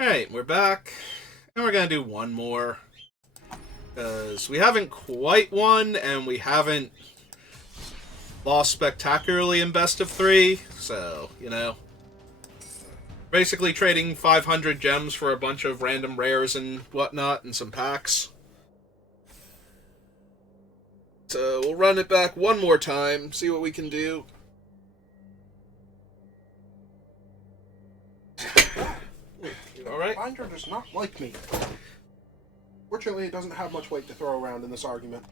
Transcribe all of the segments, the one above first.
Alright, we're back. And we're going to do one more. Because we haven't quite won, and we haven't lost spectacularly in best of 3. So, basically trading 500 gems for a bunch of random rares and whatnot, and some packs. So, we'll run it back one more time, see what we can do. Alright. Binder does not like me. Fortunately, it doesn't have much weight to throw around in this argument.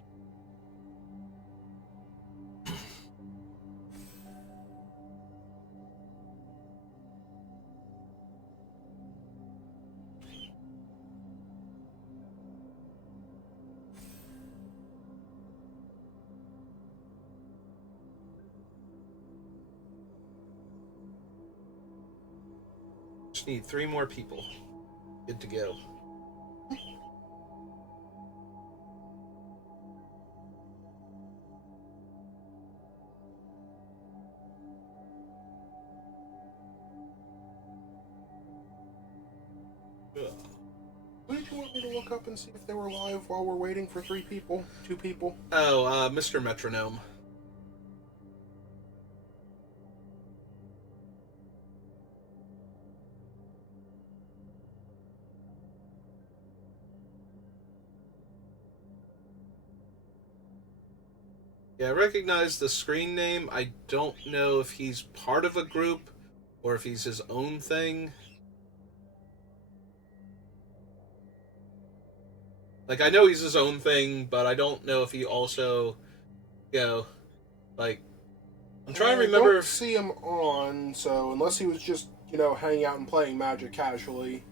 Just need 3 more people. Good to go. Wouldn't you want me to look up and see if they were live while we're waiting for 2 people? Oh, Mr. Metronome. Yeah, I recognize the screen name. I don't know if he's part of a group or if he's his own thing. Like, I know he's his own thing, but I don't know if he also, I'm trying to remember. I don't see him on, so unless he was just, hanging out and playing Magic casually.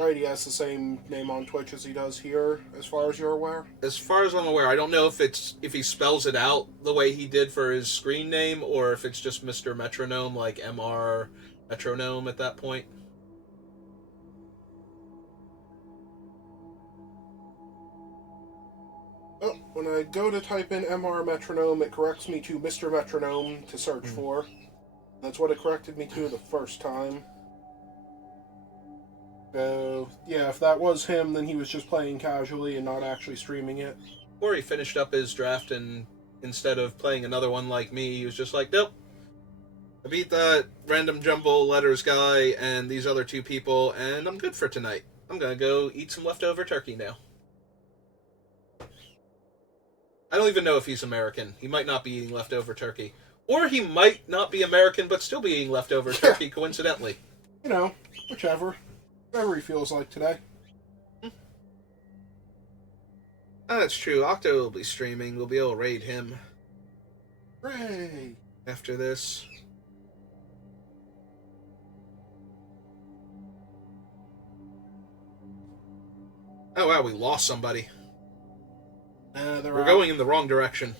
Right, he has the same name on Twitch as he does here, as far as you're aware? As far as I'm aware, I don't know if he spells it out the way he did for his screen name, or if it's just Mr. Metronome, like MR Metronome at that point. Oh, when I go to type in MR Metronome, it corrects me to Mr. Metronome to search for. That's what it corrected me to the first time. So, yeah, if that was him, then he was just playing casually and not actually streaming it. Or he finished up his draft and instead of playing another one like me, he was just like, nope. I beat that random jumble letters guy and these other 2 people, and I'm good for tonight. I'm gonna go eat some leftover turkey now. I don't even know if he's American. He might not be eating leftover turkey. Or he might not be American, but still be eating leftover turkey, coincidentally. Whichever. Whatever he feels like today. That's true. Octo will be streaming. We'll be able to raid him. Hooray! After this. Oh wow, we lost somebody. We're going in the wrong direction.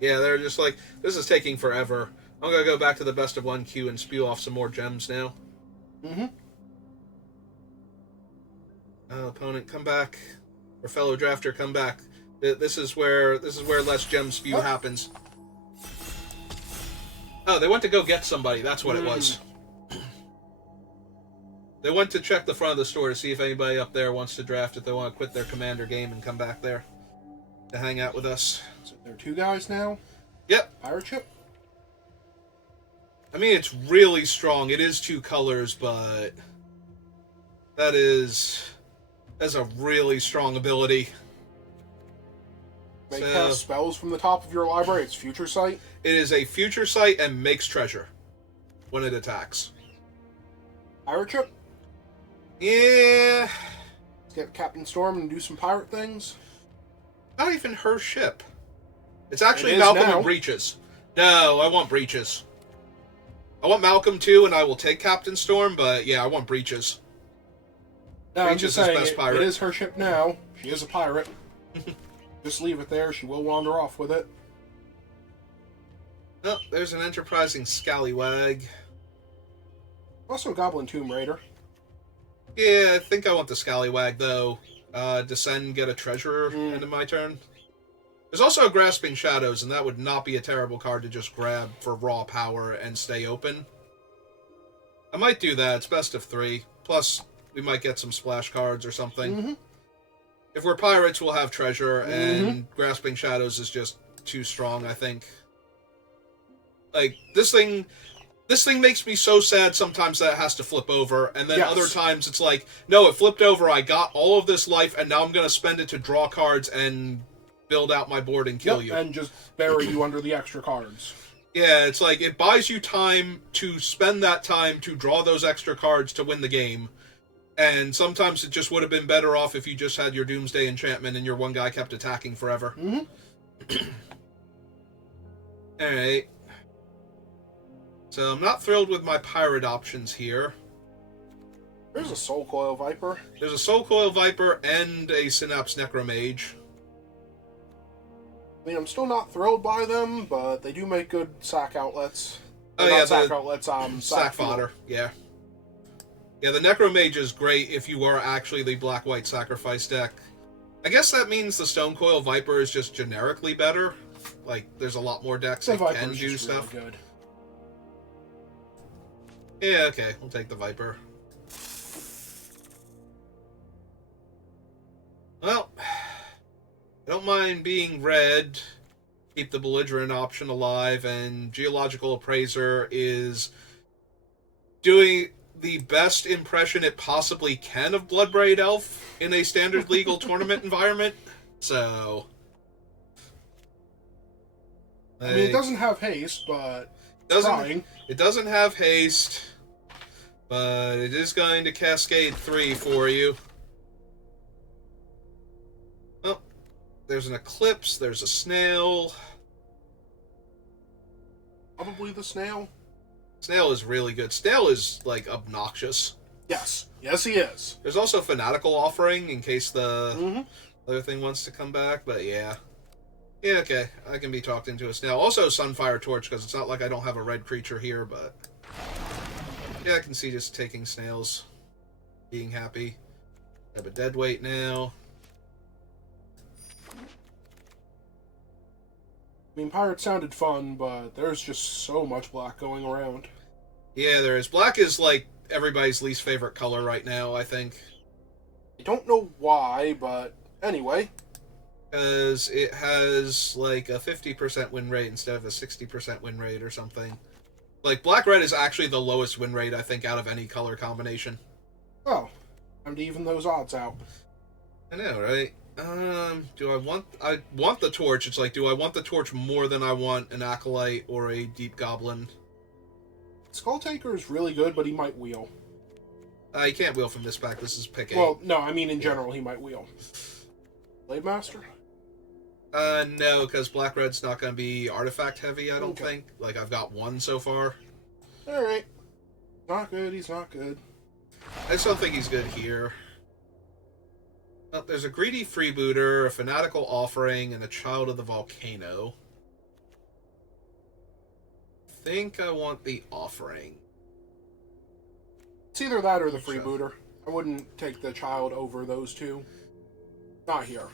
Yeah, they're just like, this is taking forever. I'm gonna go back to the best of 1 queue and spew off some more gems now. Opponent, come back. Or fellow drafter, come back. This is where less gem spew happens. Oh, they went to go get somebody. That's what it was. They went to check the front of the store to see if anybody up there wants to draft, if they want to quit their commander game and come back there to hang out with us. So there are 2 guys now? Yep. Pirate ship? I mean, it's really strong. It is 2 colors, but that's a really strong ability. May cast spells from the top of your library. It's Future Sight. It is a Future Sight and makes treasure when it attacks. Pirate ship? Yeah. Let's get Captain Storm and do some pirate things. Not even her ship. It's actually Malcolm and Breaches. No, I want Breaches. I want Malcolm too, and I will take Captain Storm, but yeah, I want Breaches. No, I'm just saying, best pirate. It is her ship now. She is a pirate. Just leave it there. She will wander off with it. Oh, there's an enterprising scallywag. Also Goblin Tomb Raider. Yeah, I think I want the scallywag, though. Descend, get a treasure, end of my turn. There's also Grasping Shadows, and that would not be a terrible card to just grab for raw power and stay open. I might do that. It's best of 3. Plus, we might get some splash cards or something. Mm-hmm. If we're pirates, we'll have treasure, Mm-hmm. and Grasping Shadows is just too strong, I think. Like, this thing makes me so sad sometimes that it has to flip over, and then Yes. other times it's like, no, it flipped over, I got all of this life, and now I'm going to spend it to draw cards and build out my board and kill you. And just bury you under the extra cards. Yeah, it's like, it buys you time to spend that time to draw those extra cards to win the game. And sometimes it just would have been better off if you just had your Doomsday Enchantment and your one guy kept attacking forever. Mm-hmm. Alright. So I'm not thrilled with my pirate options here. There's a Soul Coil Viper. There's a Soul Coil Viper and a Synapse Necromage. I mean, I'm still not thrilled by them, but they do make good sack outlets. Oh, Not yeah, sack the outlets, sack fodder. Yeah. Yeah, the Necromage is great if you are actually the black-white sacrifice deck. I guess that means the Stone Coil Viper is just generically better. Like, there's a lot more decks that can do stuff. Really good. Yeah, okay, we'll take the Viper. Well, I don't mind being red, keep the Belligerent option alive, and Geological Appraiser is doing the best impression it possibly can of Bloodbraid Elf in a standard legal tournament environment. So, I mean, it doesn't have haste, but trying. It doesn't have haste, but it is going to cascade 3 for you. Oh, there's an Eclipse, there's a Snail. Probably the Snail. Snail is really good. Snail is, like, obnoxious. Yes. Yes, he is. There's also Fanatical Offering in case the Mm-hmm. other thing wants to come back, but yeah. Yeah, okay. I can be talked into a Snail. Also Sunfire Torch, because it's not like I don't have a red creature here, but... yeah, I can see just taking Snails. Being happy. I have a Deadweight now. I mean, Pirate sounded fun, but there's just so much black going around. Yeah, there is. Black is, like, everybody's least favorite color right now, I think. I don't know why, but anyway. Because it has, like, a 50% win rate instead of a 60% win rate or something. Like, Black-Red is actually the lowest win rate, I think, out of any color combination. Oh, time to even those odds out. I know, right? Do I want the Torch. It's like, do I want the Torch more than I want an Acolyte or a Deep Goblin? Skull Taker is really good, but he might wheel. You can't wheel from this pack. This is pick 8. Well, no, I mean in general he might wheel. Blade Master? No, because Black-Red's not going to be artifact heavy, I don't Okay. think. Like, I've got 1 so far. Alright. Not good, he's not good. I just don't think he's good here. Well, there's a Greedy Freebooter, a Fanatical Offering, and a Child of the Volcano. I think I want the Offering. It's either that or the Freebooter. I wouldn't take the Child over those two. Not here.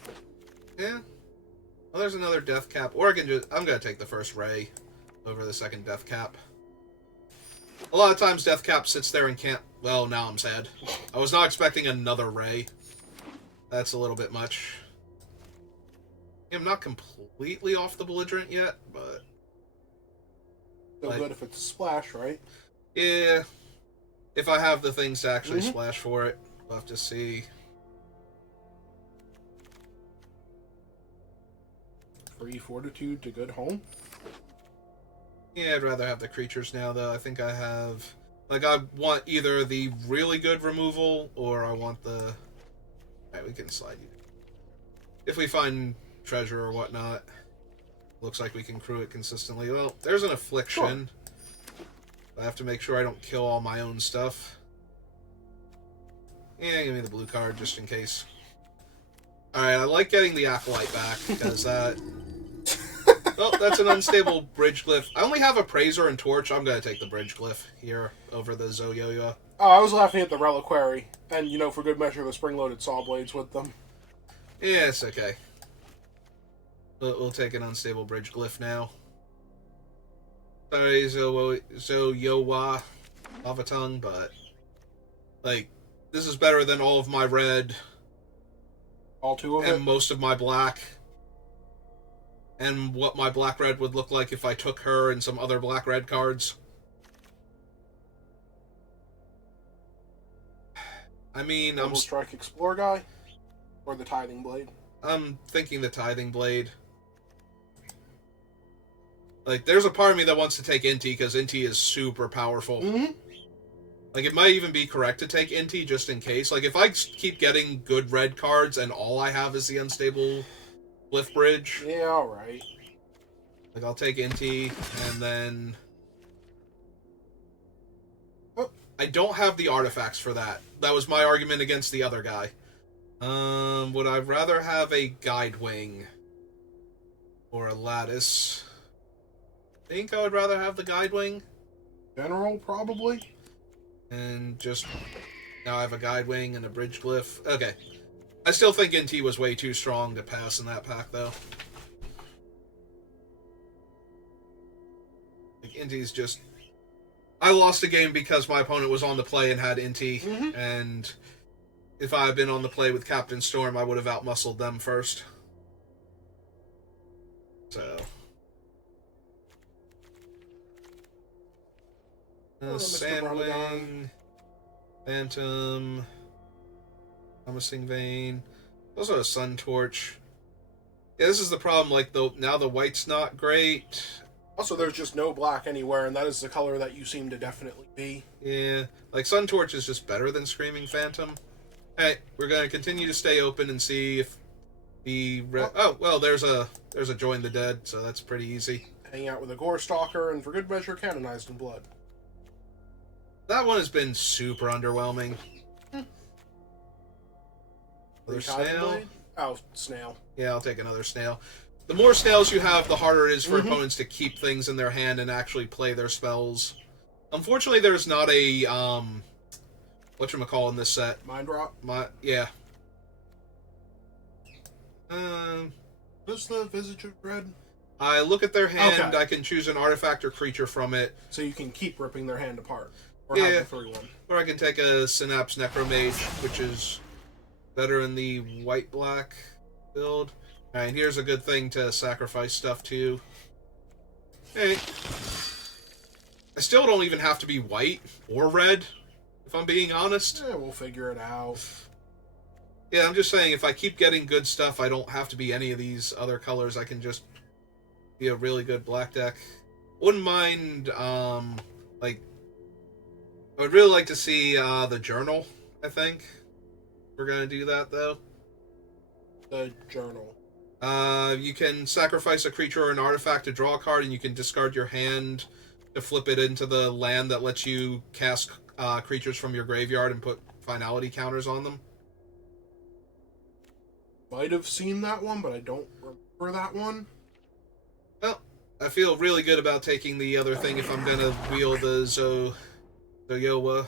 Yeah. Well, there's another Death Cap. Or I'm going to take the first Ray over the second Death Cap. A lot of times Death Cap sits there and can't... well, now I'm sad. I was not expecting another Ray. That's a little bit much. I'm not completely off the Belligerent yet, but... So good if it's a splash, right? yeah. If I have the things to actually splash for it, we'll have to see. Free Fortitude to good home. Yeah, I'd rather have the creatures now, though. I think I have... like, I want either the really good removal, or I want the... alright, we can slide you. If we find treasure or whatnot, looks like we can crew it consistently. Well, there's an Affliction. Sure. I have to make sure I don't kill all my own stuff. Yeah, give me the blue card, just in case. Alright, I like getting the Acolyte back, because that... oh, that's an unstable Bridge Glyph. I only have Appraiser and Torch. I'm going to take the Bridge Glyph here over the Zoyoya. Oh, I was laughing at the Reliquary. And, you know, for good measure, the spring-loaded Saw Blades with them. Yeah, it's okay. We'll take an unstable Bridge Glyph now. Sorry, Zoyowa. Lava Tongue, but like this is better than all of my red All two of and it? most of my black. And what my black-red would look like if I took her and some other black-red cards. I mean, Double Strike Explore guy? Or the Tithing Blade? I'm thinking the Tithing Blade. Like, there's a part of me that wants to take Inti, because Inti is super powerful. Mm-hmm. Like, it might even be correct to take Inti, just in case. Like, if I keep getting good red cards, and all I have is the Unstable Glyph Bridge... Yeah, alright. Like, I'll take Inti, and then... Oh. I don't have the artifacts for that. That was my argument against the other guy. Would I rather have a Guide Wing? Or a Lattice? I think I would rather have the Guide Wing. General, probably? And just... Now I have a Guide Wing and a Bridge Glyph. Okay. I still think Inti was way too strong to pass in that pack, though. Like, Inti's just... I lost a game because my opponent was on the play and had Inti, and if I had been on the play with Captain Storm, I would have outmuscled them first. So... Sandwing... Phantom... Promising Vein... Also a Sun Torch. Yeah, this is the problem, like, now the white's not great... Also, there's just no black anywhere, and that is the color that you seem to definitely be. Yeah, like Sun Torch is just better than Screaming Phantom. Hey, we're gonna continue to stay open and see if the oh well, there's a Join the Dead, so that's pretty easy. Hang out with a Gore Stalker, and for good measure, Canonized in Blood. That one has been super underwhelming. Another snail. Oh, snail. Yeah, I'll take another snail. The more snails you have, the harder it is for opponents to keep things in their hand and actually play their spells. Unfortunately, there's not a, whatchamacall in this set. Mind Rot? Yeah. What's the Visage of Dread? I look at their hand, Okay. I can choose an artifact or creature from it. So you can keep ripping their hand apart. Or Yeah. have the 3-1. Or I can take a Synapse Necromage, which is better in the white-black build. Alright, here's a good thing to sacrifice stuff to. Hey. I still don't even have to be white or red, if I'm being honest. Yeah, we'll figure it out. Yeah, I'm just saying, if I keep getting good stuff, I don't have to be any of these other colors. I can just be a really good black deck. Wouldn't mind, like... I would really like to see the Journal, I think. We're gonna do that, though. The Journal. You can sacrifice a creature or an artifact to draw a card, and you can discard your hand to flip it into the land that lets you cast creatures from your graveyard and put finality counters on them. Might have seen that one, but I don't remember that one. Well, I feel really good about taking the other thing if I'm gonna wield the Zoyowa.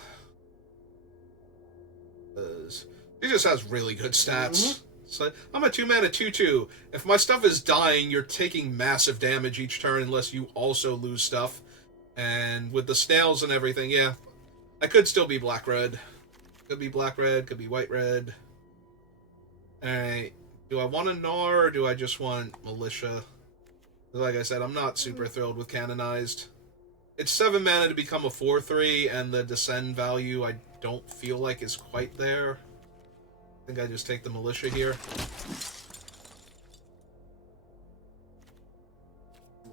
He just has really good stats. So I'm a 2-mana 2/2. If my stuff is dying, you're taking massive damage each turn unless you also lose stuff. And with the snails and everything, yeah, I could still be black-red. Could be black-red, could be white-red. Alright, do I want a Gnar or do I just want Militia? Like I said, I'm not super thrilled with Canonized. It's 7 mana to become a 4/3, and the Descend value I don't feel like is quite there. I think I just take the Militia here.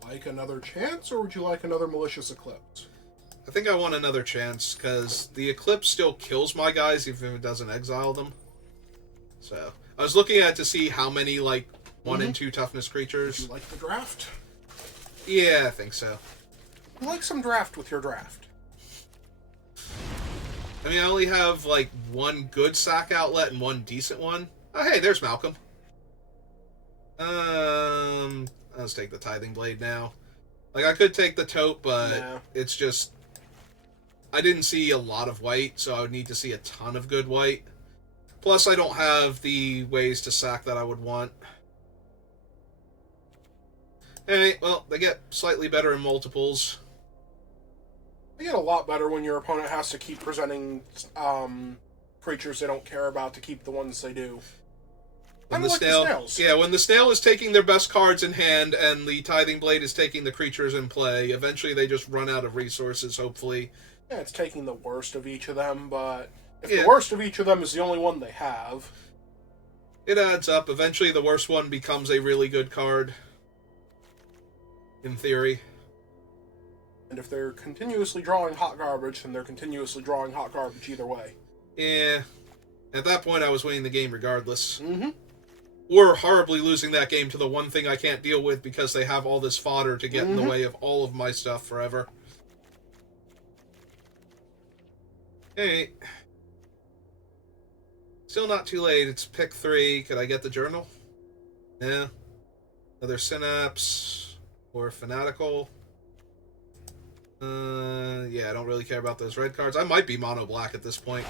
Like another chance, or would you like another Malicious Eclipse? I think I want another chance, because the Eclipse still kills my guys, even if it doesn't exile them. So, I was looking at it to see how many, like, 1 and 2 toughness creatures. Do you like the draft? Yeah, I think so. You like some draft with your draft. I mean, I only have, like, 1 good sack outlet and 1 decent one. Oh, hey, there's Malcolm. Let's take the Tithing Blade now. Like, I could take the Tote, but it's just... I didn't see a lot of white, so I would need to see a ton of good white. Plus, I don't have the ways to sack that I would want. Anyway, well, they get slightly better in multiples. They get a lot better when your opponent has to keep presenting creatures they don't care about to keep the ones they do. When the snails. Yeah, when the snail is taking their best cards in hand and the tithing blade is taking the creatures in play, eventually they just run out of resources, hopefully. Yeah, it's taking the worst of each of them, but if the worst of each of them is the only one they have... It adds up. Eventually the worst one becomes a really good card. In theory. And if they're continuously drawing hot garbage, then they're continuously drawing hot garbage either way. Yeah. At that point, I was winning the game regardless. Mm-hmm. Or horribly losing that game to the one thing I can't deal with because they have all this fodder to get in the way of all of my stuff forever. Hey. Still not too late. It's pick 3. Could I get the journal? Yeah. Another Synapse. Or Fanatical. Yeah, I don't really care about those red cards. I might be mono black at this point.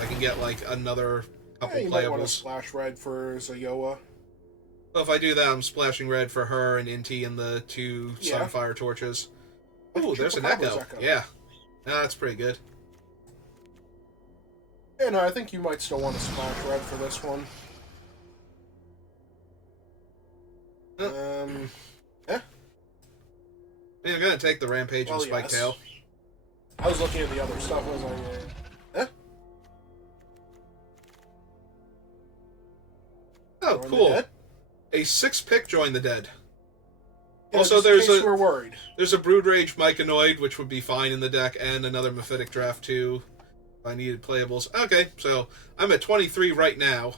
I can get, like, another couple you playables. might want to splash red for Zayoa. Well, if I do that, I'm splashing red for her and Inti and the 2 Sunfire Torches. Ooh, there's an Echo. Yeah. No, that's pretty good. Yeah, no, I think you might still want to splash red for this one. Yeah. Yeah, I'm gonna take the Rampage and Spike Tail. I was looking at the other stuff, I was like, Oh, cool. A 6-pick Join the Dead. Yeah, also, we're worried. There's a Brood Rage Myconoid, which would be fine in the deck, and another Mephitic Draft 2 if I needed playables. Okay, so I'm at 23 right now.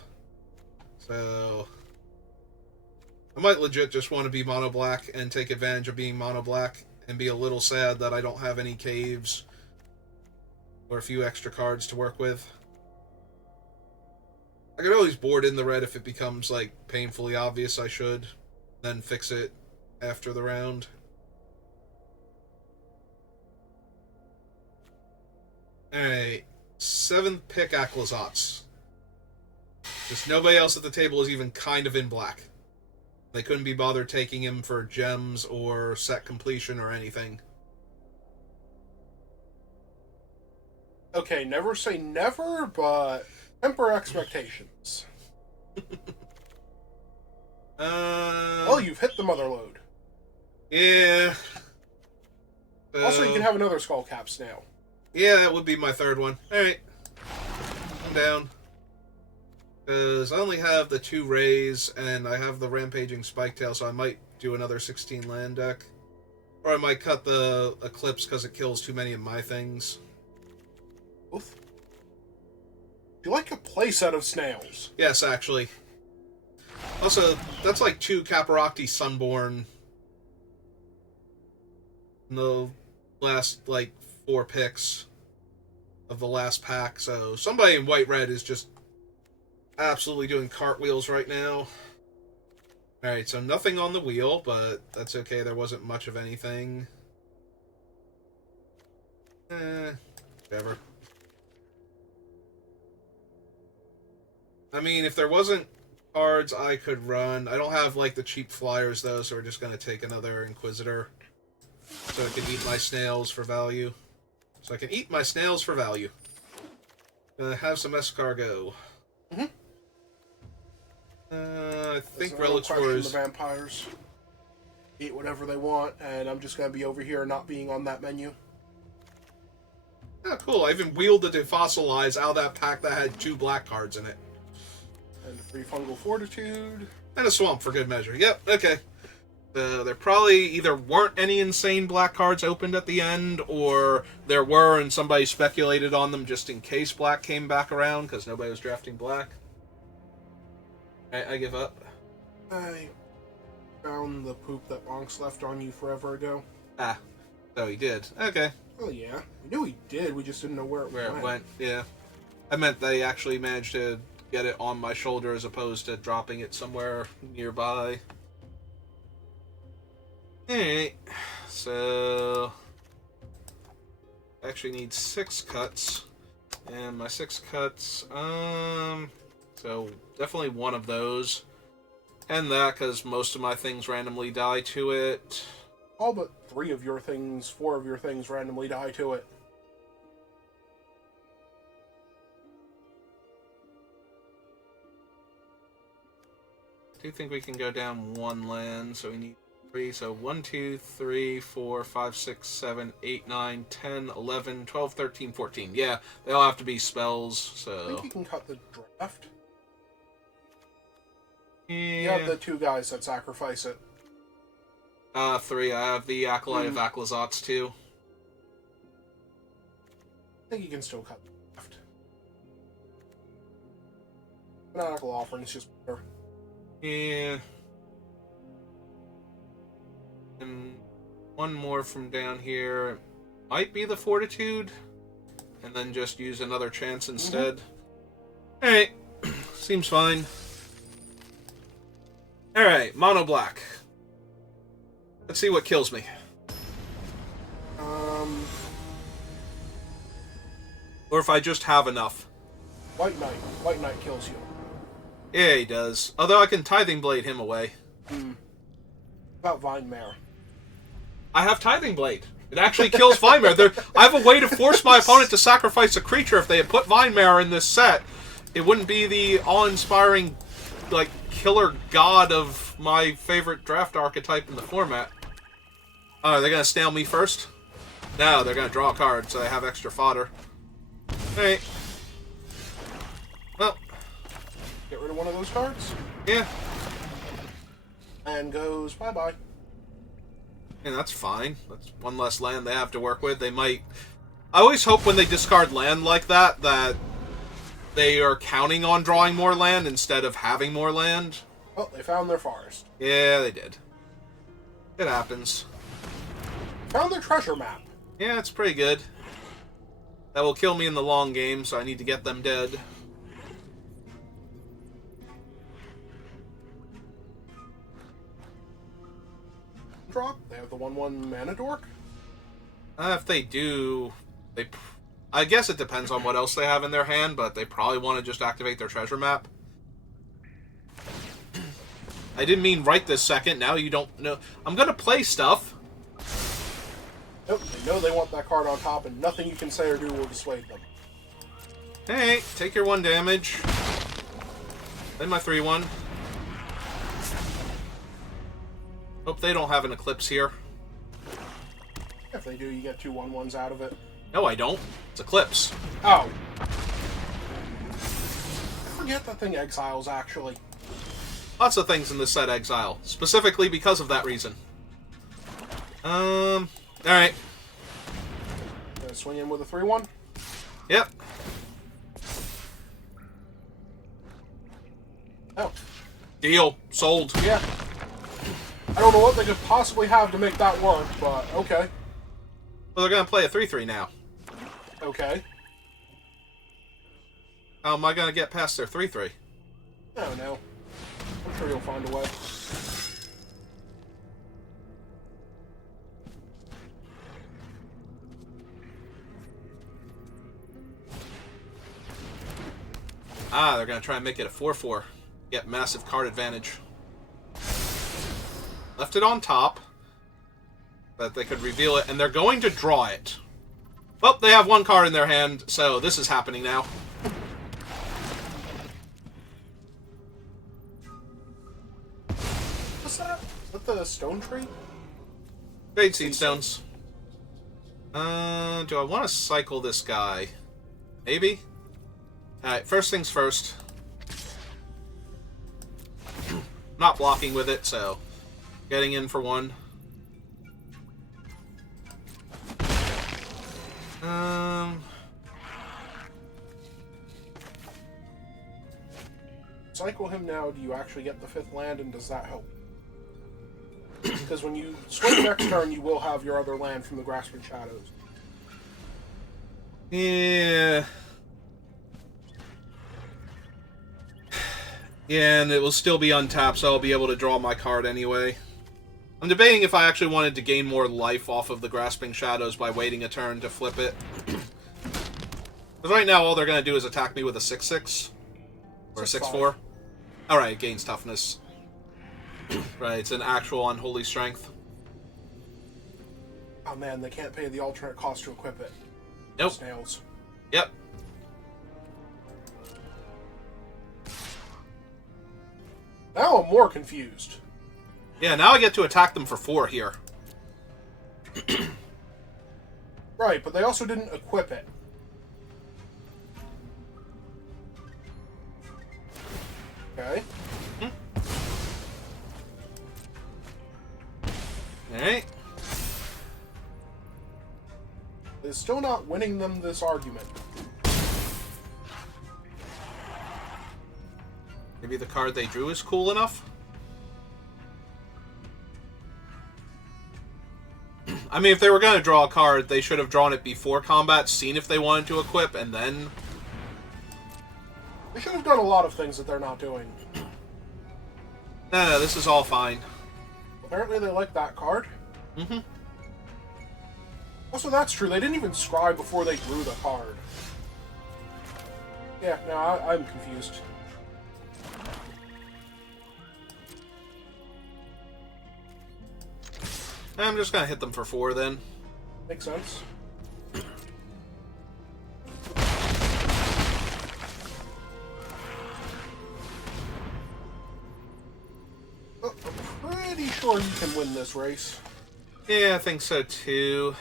So I might legit just want to be mono black and take advantage of being mono black and be a little sad that I don't have any caves or a few extra cards to work with. I could always board in the red if it becomes, like, painfully obvious I should, then fix it after the round. Alright, 7th pick Aclazotz. Just nobody else at the table is even kind of in black. They couldn't be bothered taking him for gems or set completion or anything. Okay, never say never, but temper expectations. Well, you've hit the mother load. Yeah. Also, you can have another Skullcap Snail. Yeah, that would be my 3rd one. Alright. I'm down. Because I only have the 2 Rays, and I have the Rampaging Spiketail, so I might do another 16 land deck. Or I might cut the Eclipse because it kills too many of my things. Oof. You like a playset of snails? Yes, actually. Also, that's like 2 Caparocti Sunborn in the last, like, 4 picks of the last pack, so somebody in white-red is just absolutely doing cartwheels right now. Alright, so nothing on the wheel, but that's okay, there wasn't much of anything. Whatever. I mean, if there wasn't cards I could run, I don't have, like, the cheap flyers, though, so we're just gonna take another Inquisitor. So I can eat my snails for value. So I can eat my snails for value. Gonna have some escargot. I think Relics Wars. The vampires eat whatever they want, and I'm just gonna be over here not being on that menu. Oh, cool. I even wheeled the Defossilize out of that pack that had 2 black cards in it. And free Fungal Fortitude. And a Swamp for good measure. Yep, okay. There probably either weren't any insane black cards opened at the end, or there were and somebody speculated on them just in case black came back around, because nobody was drafting black. I give up. I found the poop that Bonks left on you forever ago. Ah, so he did. Okay. Oh yeah, we knew he did, we just didn't know where it went. Yeah. I meant they actually managed to get it on my shoulder as opposed to dropping it somewhere nearby. Alright, so I actually need 6 cuts, and my 6 cuts, so definitely one of those, and that, because most of my things randomly die to it. All but 3 of your things, 4 of your things randomly die to it. do think we can go down one land, so we need 3. So 1, 2, 3, 4, 5, 6, 7, 8, 9, 10, 11, 12, 13, 14. Yeah, they all have to be spells, so... I think you can cut the draft. Yeah. You have the 2 guys that sacrifice it. 3. I have the Acolyte of Aclazotz, too. I think you can still cut the draft. Fanatical Offering is just better. Yeah. And one more from down here. Might be the Fortitude. And then just use another chance instead. Alright. Seems fine. Alright, mono black. Let's see what kills me. Or if I just have enough. White Knight. White Knight kills you. Yeah, he does. Although I can Tithing Blade him away. About Vine Mare. I have Tithing Blade. It actually kills Vine Mare. I have a way to force my opponent to sacrifice a creature. If they had put Vine Mare in this set, it wouldn't be the awe-inspiring, like, killer god of my favorite draft archetype in the format. Oh, are they going to snail me first? No, they're going to draw a card, so they have extra fodder. Hey. Well. Get rid of one of those cards. Yeah. And goes bye-bye. And that's fine. That's one less land they have to work with. They might... I always hope when they discard land like that, that they are counting on drawing more land instead of having more land. Well, they found their forest. Yeah, they did. It happens. Found their treasure map. Yeah, it's pretty good. That will kill me in the long game, so I need to get them dead. Drop. They have the 1/1 mana dork. If they do, I guess it depends on what else they have in their hand, but they probably want to just activate their treasure map. I didn't mean right this second. Now you don't know. I'm gonna play stuff. Nope. They know they want that card on top, and nothing you can say or do will dissuade them. Hey, take your 1 damage. Play my 3/1. Hope they don't have an Eclipse here. If they do, you get 2 1/1s out of it. No, I don't. It's Eclipse. Oh. I forget that thing exiles, actually. Lots of things in this set exile, specifically because of that reason. Alright. Gonna swing in with a 3/1. Yep. Oh. Deal. Sold. Yeah. I don't know what they could possibly have to make that work, but okay. Well, they're going to play a 3/3 now. Okay. How am I going to get past their 3/3? I don't know. I'm sure you'll find a way. Ah, they're going to try and make it a 4/4. Get massive card advantage. Left it on top. That they could reveal it, and they're going to draw it. Well, they have 1 card in their hand, so this is happening now. What's that? Is that the stone tree? Great Seed Stones. Do I want to cycle this guy? Maybe? Alright, first things first. Not blocking with it, so getting in for 1. Cycle him now, do you actually get the 5th land, and does that help? Because when you swing next turn, you will have your other land from the Grasping Shadows. Yeah. Yeah, and it will still be untapped, so I'll be able to draw my card anyway. I'm debating if I actually wanted to gain more life off of the Grasping Shadows by waiting a turn to flip it. Because right now, all they're going to do is attack me with a 6/6. Or a 6/4. Alright, it gains toughness. Right, it's an actual unholy strength. Oh man, they can't pay the alternate cost to equip it. Nope. Snails. Yep. Now more confused. Yeah, now I get to attack them for 4 here. Right, but they also didn't equip it. Okay. Alright. It's still not winning them this argument. Maybe the card they drew is cool enough? I mean, if they were going to draw a card, they should have drawn it before combat, seen if they wanted to equip, and then... They should have done a lot of things that they're not doing. No, this is all fine. Apparently they like that card. Mm-hmm. Also, that's true. They didn't even scry before they drew the card. Yeah, no, I'm confused. I'm just going to hit them for 4 then. Makes sense. Oh, I'm pretty sure you can win this race. Yeah, I think so too.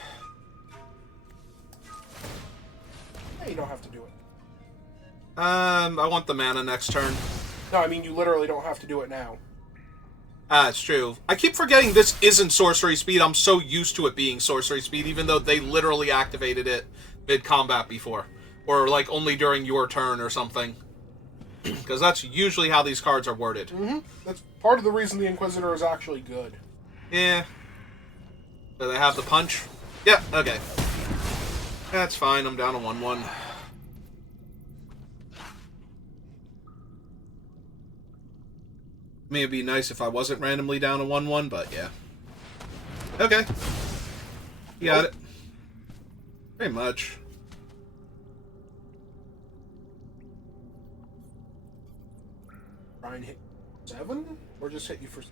Hey, you don't have to do it. I want the mana next turn. No, I mean, you literally don't have to do it now. Ah, it's true. I keep forgetting this isn't sorcery speed. I'm so used to it being sorcery speed, even though they literally activated it mid-combat before. Or, like, only during your turn or something. Because that's usually how these cards are worded. Mm-hmm. That's part of the reason the Inquisitor is actually good. Yeah. Do they have the punch? Yeah, okay. That's fine. I'm down to 1-1. I mean, it'd be nice if I wasn't randomly down to 1-1, but yeah. Okay. You got it. Very much. Try and hit 7? Or just hit you for 6?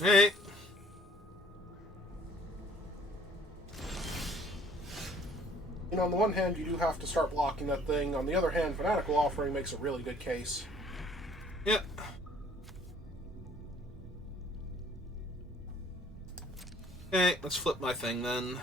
Alright. And on the one hand, you do have to start blocking that thing. On the other hand, Fanatical Offering makes a really good case. Yep. Okay, let's flip my thing then.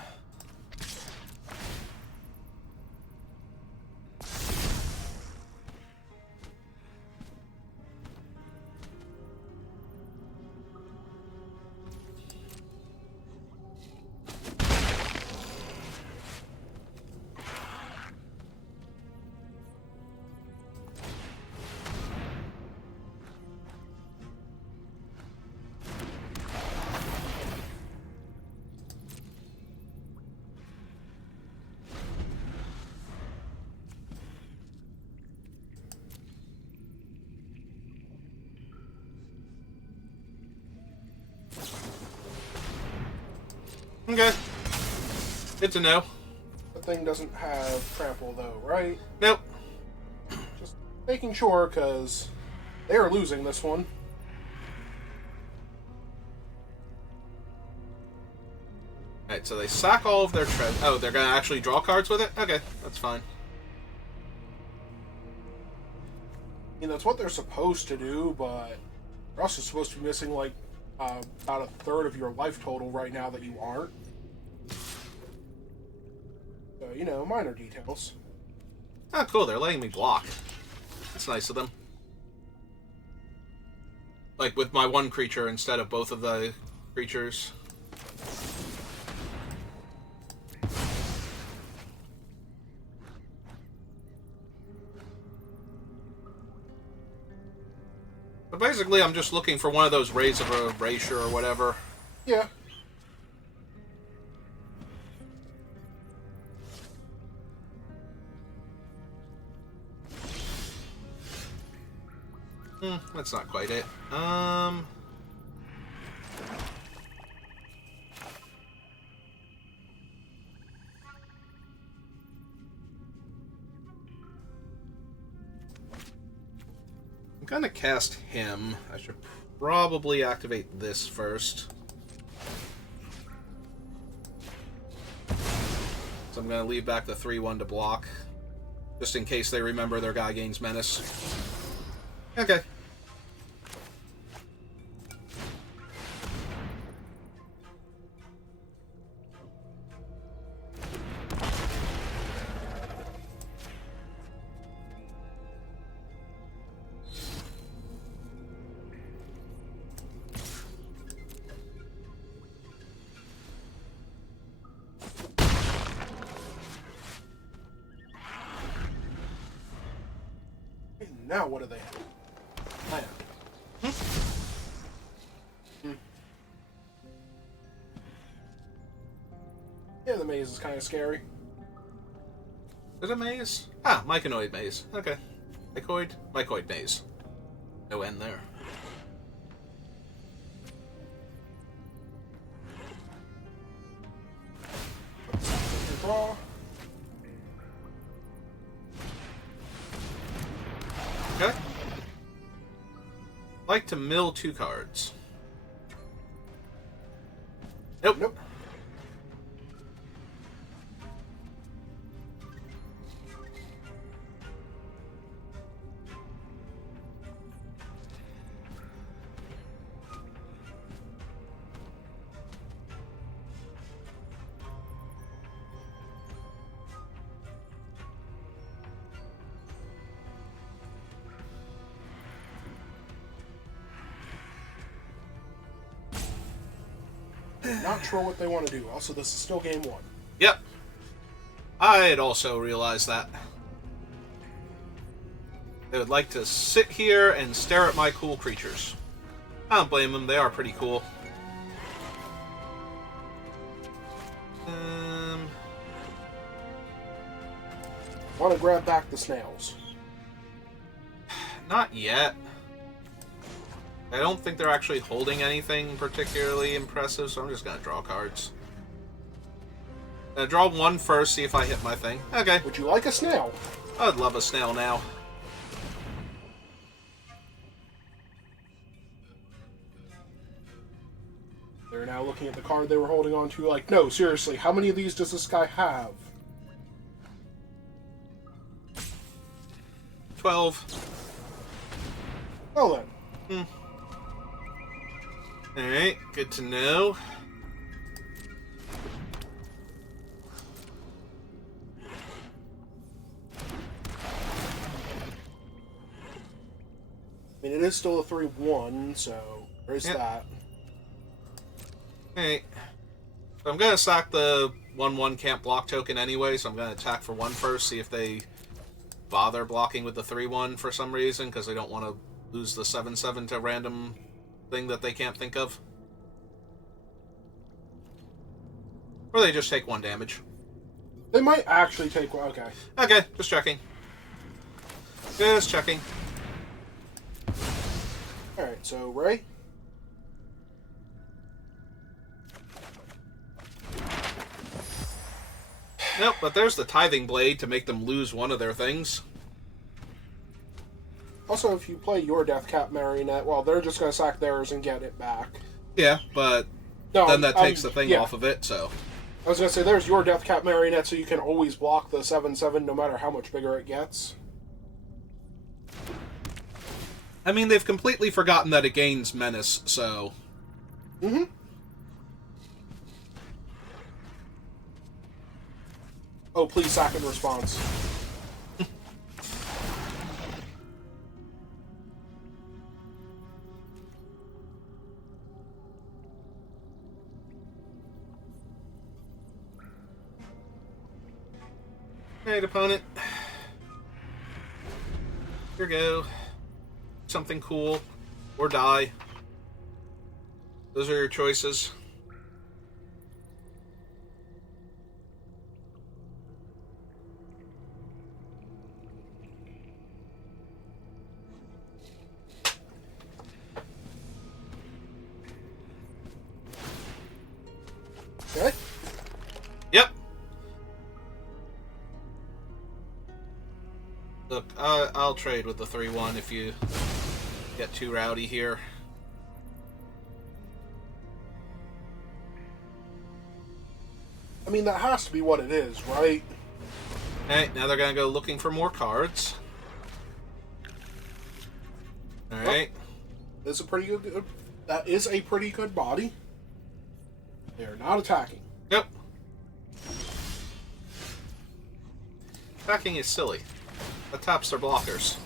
Okay. Good to know. The thing doesn't have trample, though, right? Nope. Just making sure, because they are losing this one. Alright, so they sack all of their treasure. Oh, they're gonna actually draw cards with it? Okay, that's fine. You know, that's what they're supposed to do, but you're also supposed to be missing, like, about a third of your life total right now that you aren't. So, you know, minor details. Oh, cool, they're letting me block. That's nice of them. Like, with my one creature instead of both of the creatures. But basically, I'm just looking for one of those Rays of Erasure or whatever. Yeah. That's not quite it. I'm gonna cast him. I should probably activate this first. So I'm gonna leave back the 3-1 to block. Just in case they remember their guy gains menace. Okay. Now what do they have? Land. Yeah, the maze is kind of scary. Is it a maze? Ah, Myconoid maze. Okay. Mycoid maze. No end there. Draw. Okay. Like to mill 2 cards. Nope. Nope. Not sure what they want to do. Also, this is still game 1. Yep. I had also realized that. They would like to sit here and stare at my cool creatures. I don't blame them. They are pretty cool. Want to grab back the snails. Not yet. I don't think they're actually holding anything particularly impressive, so I'm just going to draw cards. Draw 1 first, see if I hit my thing. Okay. Would you like a snail? I'd love a snail now. They're now looking at the card they were holding on to like, no, seriously, how many of these does this guy have? 12. Well then. Alright, good to know. I mean, it is still a 3-1, so there's that. Alright. So I'm going to sack the 1/1 can't block token anyway, so I'm going to attack for 1 first, see if they bother blocking with the 3/1 for some reason, because they don't want to lose the 7/7 to random thing that they can't think of. Or they just take 1 damage. They might actually take one. Okay. Okay, just checking. Just checking. Alright, so Ray? Nope, but there's the Tithing Blade to make them lose 1 of their things. Also, if you play your Deathcap Marionette, well, they're just going to sack theirs and get it back. Yeah, but no, then that takes the thing off of it, so... I was going to say, there's your Deathcap Marionette, so you can always block the 7/7 no matter how much bigger it gets. I mean, they've completely forgotten that it gains menace, so... Mm-hmm. Oh, please sack in response. Alright, opponent. Here we go. Something cool. Or die. Those are your choices. Okay. Yep. Look, I'll trade with the 3/1 if you get too rowdy here. I mean, that has to be what it is, right? Okay, now they're going to go looking for more cards. Alright. That's a pretty good... That is a pretty good body. They're not attacking. Nope. Attacking is silly. That taps their blockers.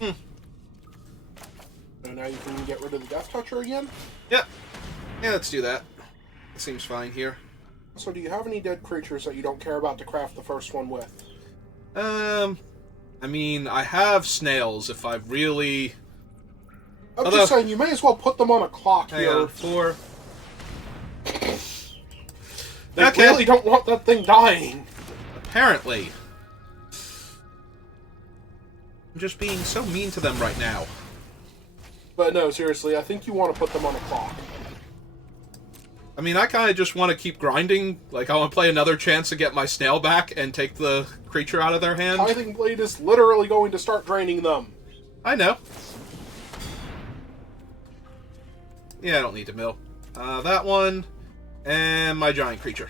So now you can get rid of the Death Toucher again? Yep. Yeah, let's do that. It seems fine here. So do you have any dead creatures that you don't care about to craft the first one with? I mean, I have snails if I really... I'm just saying, you may as well put them on a clock here. 4. They really don't want that thing dying. Apparently. I'm just being so mean to them right now. But no, seriously, I think you want to put them on a clock. I mean, I kind of just want to keep grinding. Like, I want to play another chance to get my snail back and take the creature out of their hand. Tithing Blade is literally going to start draining them. I know. Yeah, I don't need to mill. That one, and my giant creature.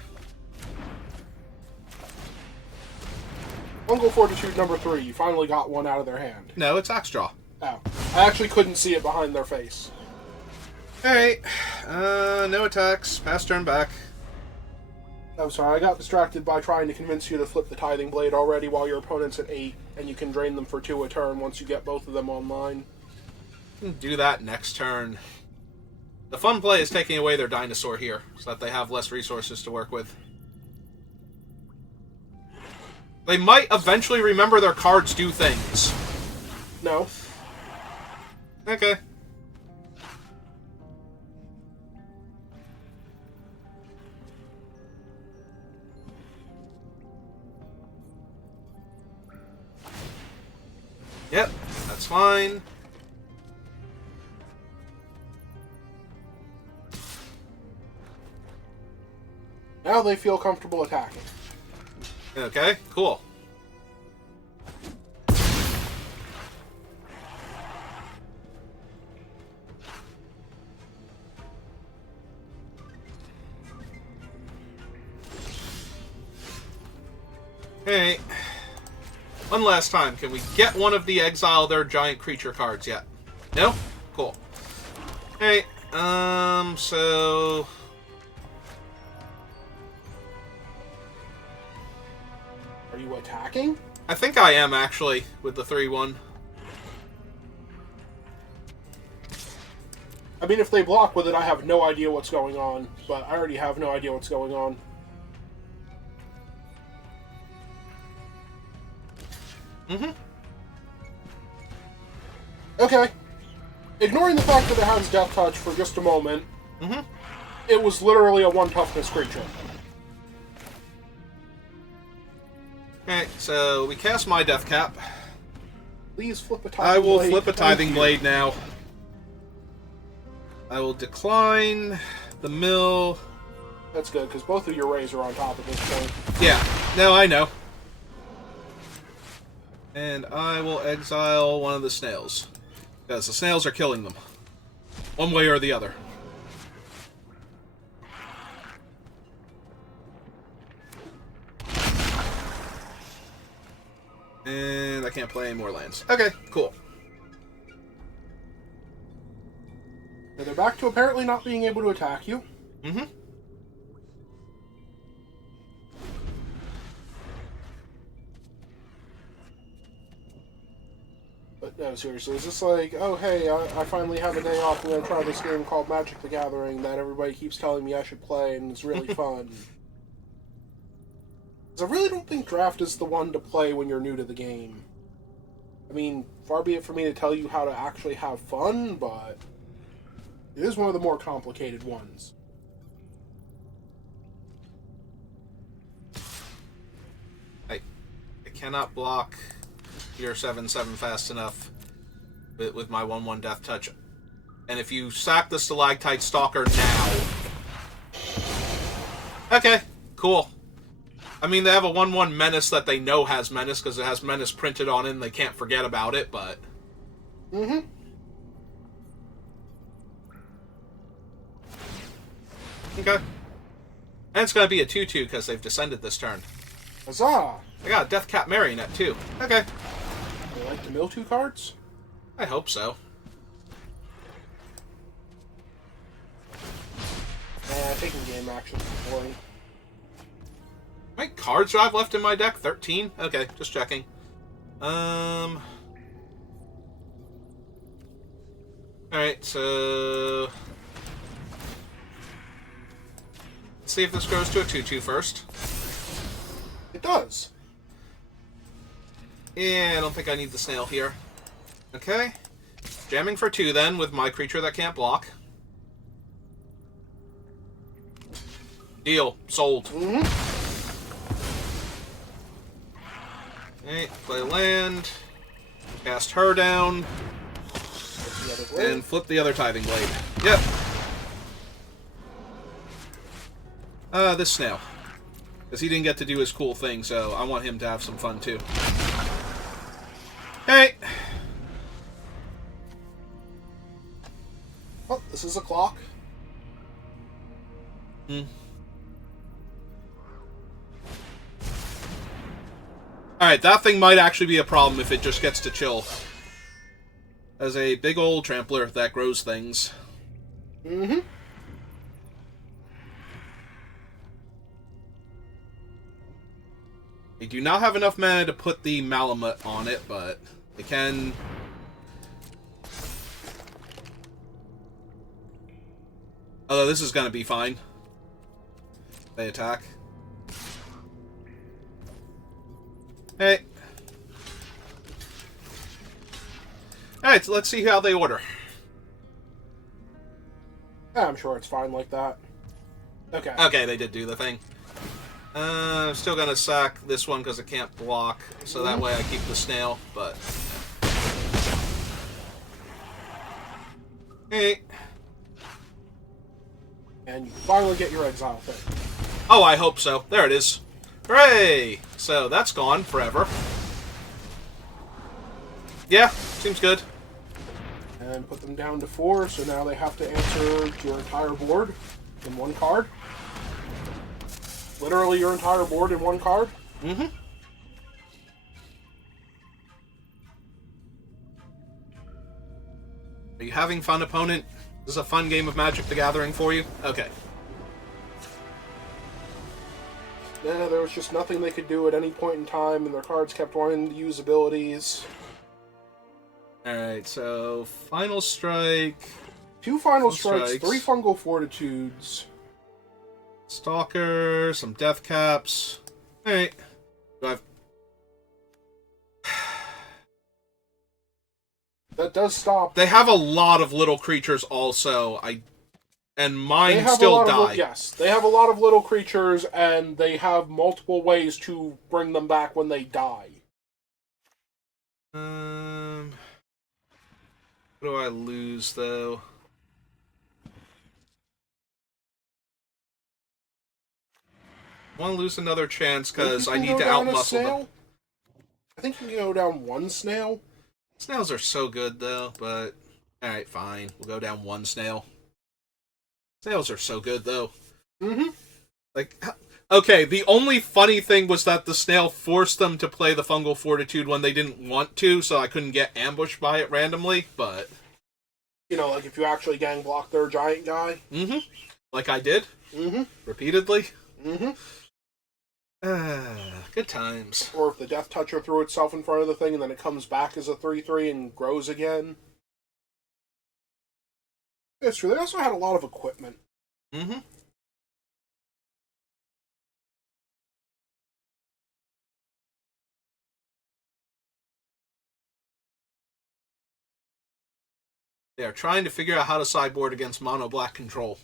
Bungle Fortitude number 3, you finally got one out of their hand. No, it's Axe Draw. Oh. I actually couldn't see it behind their face. Alright. No attacks. Pass turn back. I'm sorry, I got distracted by trying to convince you to flip the Tithing Blade already while your opponent's at 8, and you can drain them for 2 a turn once you get both of them online. Do that next turn. The fun play is taking away their dinosaur here, so that they have less resources to work with. They might eventually remember their cards do things. No. Okay. Yep, that's fine. Now they feel comfortable attacking. Okay, cool. Hey, one last time. Can we get one of the exile their giant creature cards yet? No? Cool. Hey, so... Are you attacking? I think I am, actually, with the 3-1. I mean, if they block with it, I have no idea what's going on. But I already have no idea what's going on. Mm-hmm. Okay. Ignoring the fact that it has Death Touch for just a moment, it was literally a 1 toughness creature. Okay, so we cast my Death Cap. Please flip a Tithing Blade. I will flip a Tithing Blade now. I will decline the mill. That's good, because both of your rays are on top at this point. Yeah, no, I know. And I will exile one of the snails. Because the snails are killing them. One way or the other. And I can't play any more lands. Okay, cool. Now they're back to apparently not being able to attack you. Mm-hmm. But no, seriously, it's just like, oh hey, I finally have a day off. I'm going to try this game called Magic the Gathering that everybody keeps telling me I should play, and it's really fun. Because I really don't think Draft is the one to play when you're new to the game. I mean, far be it for me to tell you how to actually have fun, but it is one of the more complicated ones. I cannot block your 7/7 fast enough with my 1/1 Death Touch. And if you sack the Stalagtite Stalker now... Okay, cool. I mean, they have a 1/1 menace that they know has menace because it has menace printed on it and they can't forget about it, but... Mm-hmm. Okay. And it's going to be a 2/2 because they've descended this turn. Huzzah! I got a Death Cap Marionette, too. Okay. You like to mill 2 cards? I hope so. Taking game actions is boring. How many cards do I have left in my deck? 13? Okay, just checking. Alright, so... Let's see if this goes to a 2/2 first. It does. Yeah, I don't think I need the snail here. Okay. Jamming for 2 then, with my creature that can't block. Deal. Sold. Mm-hmm. Okay, play land. Cast her down. And flip the other Tithing Blade. Yep. This snail. Because he didn't get to do his cool thing, so I want him to have some fun too. Hey! Oh, this is a clock. Hmm. Alright, that thing might actually be a problem if it just gets to chill. As a big old trampler that grows things. Mm-hmm. They do not have enough mana to put the Malamute on it, but they can... Although this is going to be fine. They attack. Hey. Alright, so let's see how they order. Yeah, I'm sure it's fine like that. Okay. Okay, they did do the thing. I'm still gonna sack this one because it can't block, so that way I keep the snail, but... Hey. And you finally get your exile thing. Oh, I hope so. There it is. Hooray! So, that's gone forever. Yeah, seems good. And put them down to 4, so now they have to answer your entire board in 1 card. Literally your entire board in 1 card. Mm-hmm. Are you having fun, opponent? This is a fun game of Magic the Gathering for you? Okay. Yeah, there was just nothing they could do at any point in time, and their cards kept wanting to use abilities. Alright, so Final Strike... 2 Final Strikes, 3 Fungal Fortitudes. Stalker, some Death Caps. Alright. Do I have... That does stop. They have a lot of little creatures also. And mine still die. Yes, they have a lot of little creatures, and they have multiple ways to bring them back when they die. What do I lose, though? I want to lose another chance, because I need to outmuscle them. I think you can go down 1 snail. Snails are so good, though, but... Alright, fine. We'll go down 1 snail. Snails are so good, though. Mm-hmm. Like, okay, the only funny thing was that the snail forced them to play the Fungal Fortitude when they didn't want to, so I couldn't get ambushed by it randomly, but... You know, like if you actually gang block their giant guy. Mm-hmm. Like I did. Mm-hmm. Repeatedly. Mm-hmm. Good times. Or if the Death Toucher threw itself in front of the thing and then it comes back as a 3/3 and grows again. That's true. They also had a lot of equipment. Mm-hmm. They are trying to figure out how to sideboard against mono black control.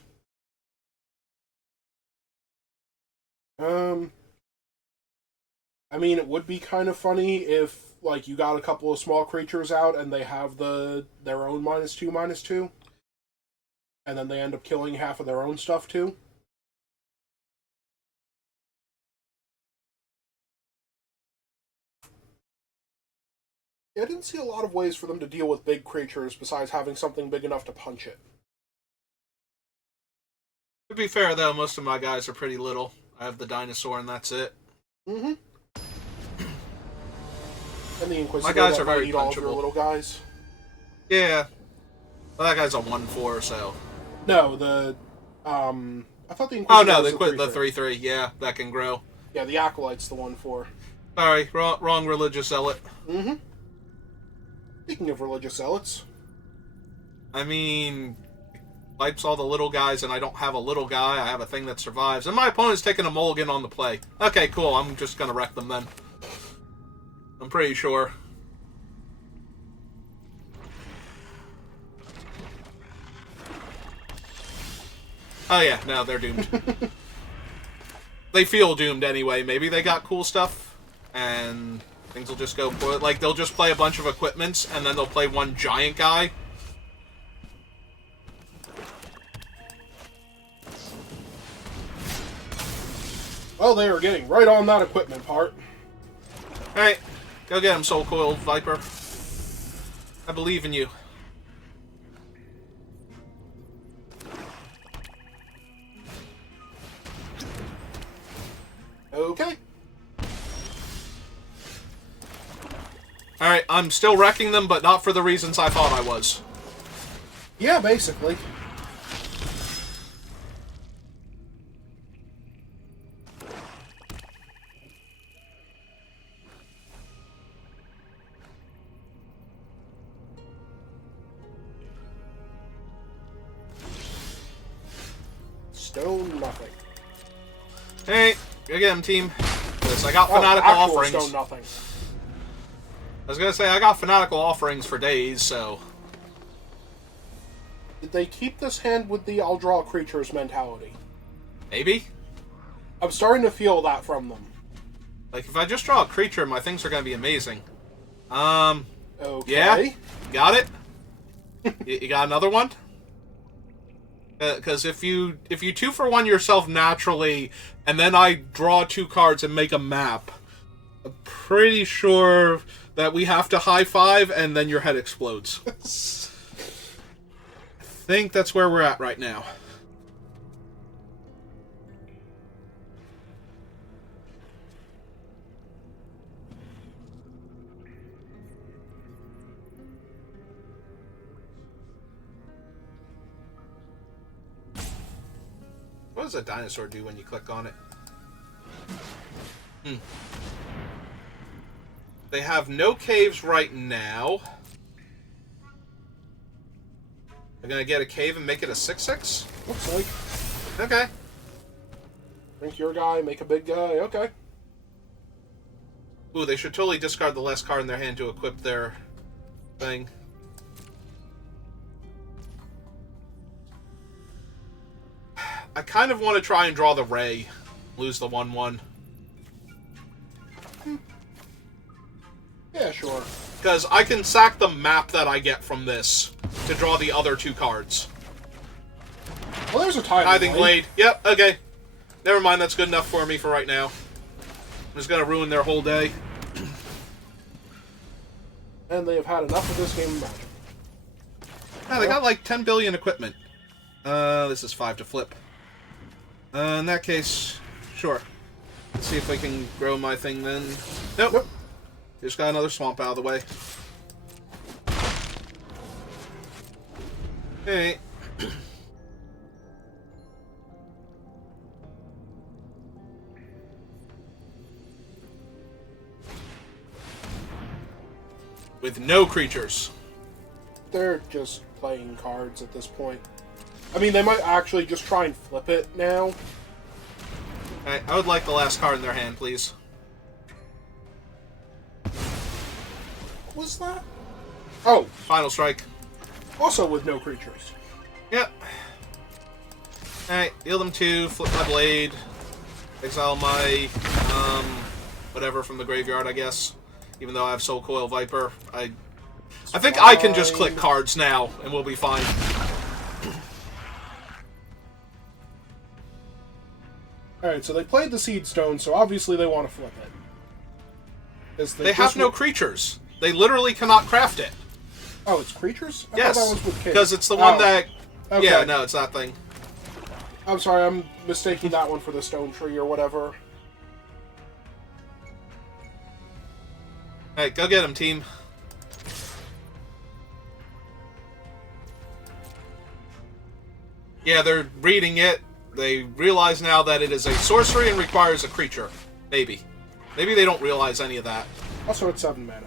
I mean, it would be kind of funny if, like, you got a couple of small creatures out and they have their own -2/-2, and then they end up killing half of their own stuff too. Yeah, I didn't see a lot of ways for them to deal with big creatures besides having something big enough to punch it. To be fair, though, most of my guys are pretty little. I have the dinosaur, and that's it. Mm-hmm. And the Inquisitor. My guys that are very might eat all of your punchable. little guys. Yeah. Well, that guy's a 1/4, so... No, the... I thought the Inquisitor Oh, no, was they quit the 3/3. 3/3. Yeah, that can grow. Yeah, the Acolyte's the 1/4. Sorry, wrong religious zealot. Mm-hmm. Speaking of religious zealots... I mean... Wipes all the little guys, and I don't have a little guy. I have a thing that survives. And my opponent's taking a mulligan on the play. Okay, cool. I'm just gonna wreck them then. I'm pretty sure. Oh yeah, no, they're doomed. They feel doomed anyway. Maybe they got cool stuff, and things will just go... Like, they'll just play a bunch of equipments, and then they'll play one giant guy. Well, they are getting right on that equipment part. Alright, go get him, Soul Coil Viper. I believe in you. Okay. Alright, I'm still wrecking them, but not for the reasons I thought I was. Yeah, basically. Stone nothing. Hey, go get him, team. Yes, I got Oh, fanatical actual offerings. stone nothing. I was gonna say, I got fanatical offerings for days, so... Did they keep this hand with the I'll draw creatures mentality? Maybe? I'm starting to feel that from them. Like, if I just draw a creature, my things are gonna be amazing. Okay. Yeah? You got it? You got another one? Because if you 2-for-1 yourself naturally, and then I draw 2 cards and make a map, I'm pretty sure that we have to high-five, and then your head explodes. I think that's where we're at right now. What does a dinosaur do when you click on it? They have no caves right now. They're gonna get a cave and make it a 6/6? Looks like. Okay. Drink your guy, make a big guy. Okay. Ooh, they should totally discard the last card in their hand to equip their thing. I kind of want to try and draw the Ray. Lose the 1/1. Yeah, sure. Because I can sack the map that I get from this to draw the other 2 cards. Well, there's a Tithing Tithing Blade. Blade. Yep, okay. Never mind, that's good enough for me for right now. I'm just gonna ruin their whole day. And they have had enough of this game of Magic. Yeah, they got like 10 billion equipment. This is 5 to flip. In that case, sure. Let's see if I can grow my thing then. Nope. Just got another swamp out of the way. Hey. With no creatures. They're just playing cards at this point. I mean, they might actually just try and flip it now. Alright, I would like the last card in their hand, please. What was that? Oh, Final strike. also with no creatures. Yep. Alright, deal them 2, flip my blade, exile my, whatever from the graveyard, I guess. Even though I have Soul Coil Viper, I think I can just click cards now, and we'll be fine. Alright, so they played the Seed Stone, so obviously they want to flip it. They have no creatures. They literally cannot craft it. Oh, it's creatures? I Yes, thought that was with kids. because it's the one that... Okay. Yeah, no, it's that thing. I'm sorry, I'm mistaking that one for the stone tree or whatever. Hey, go get him, team. Yeah, they're reading it. They realize now that it is a sorcery and requires a creature. Maybe. Maybe they don't realize any of that. Also, it's 7 mana.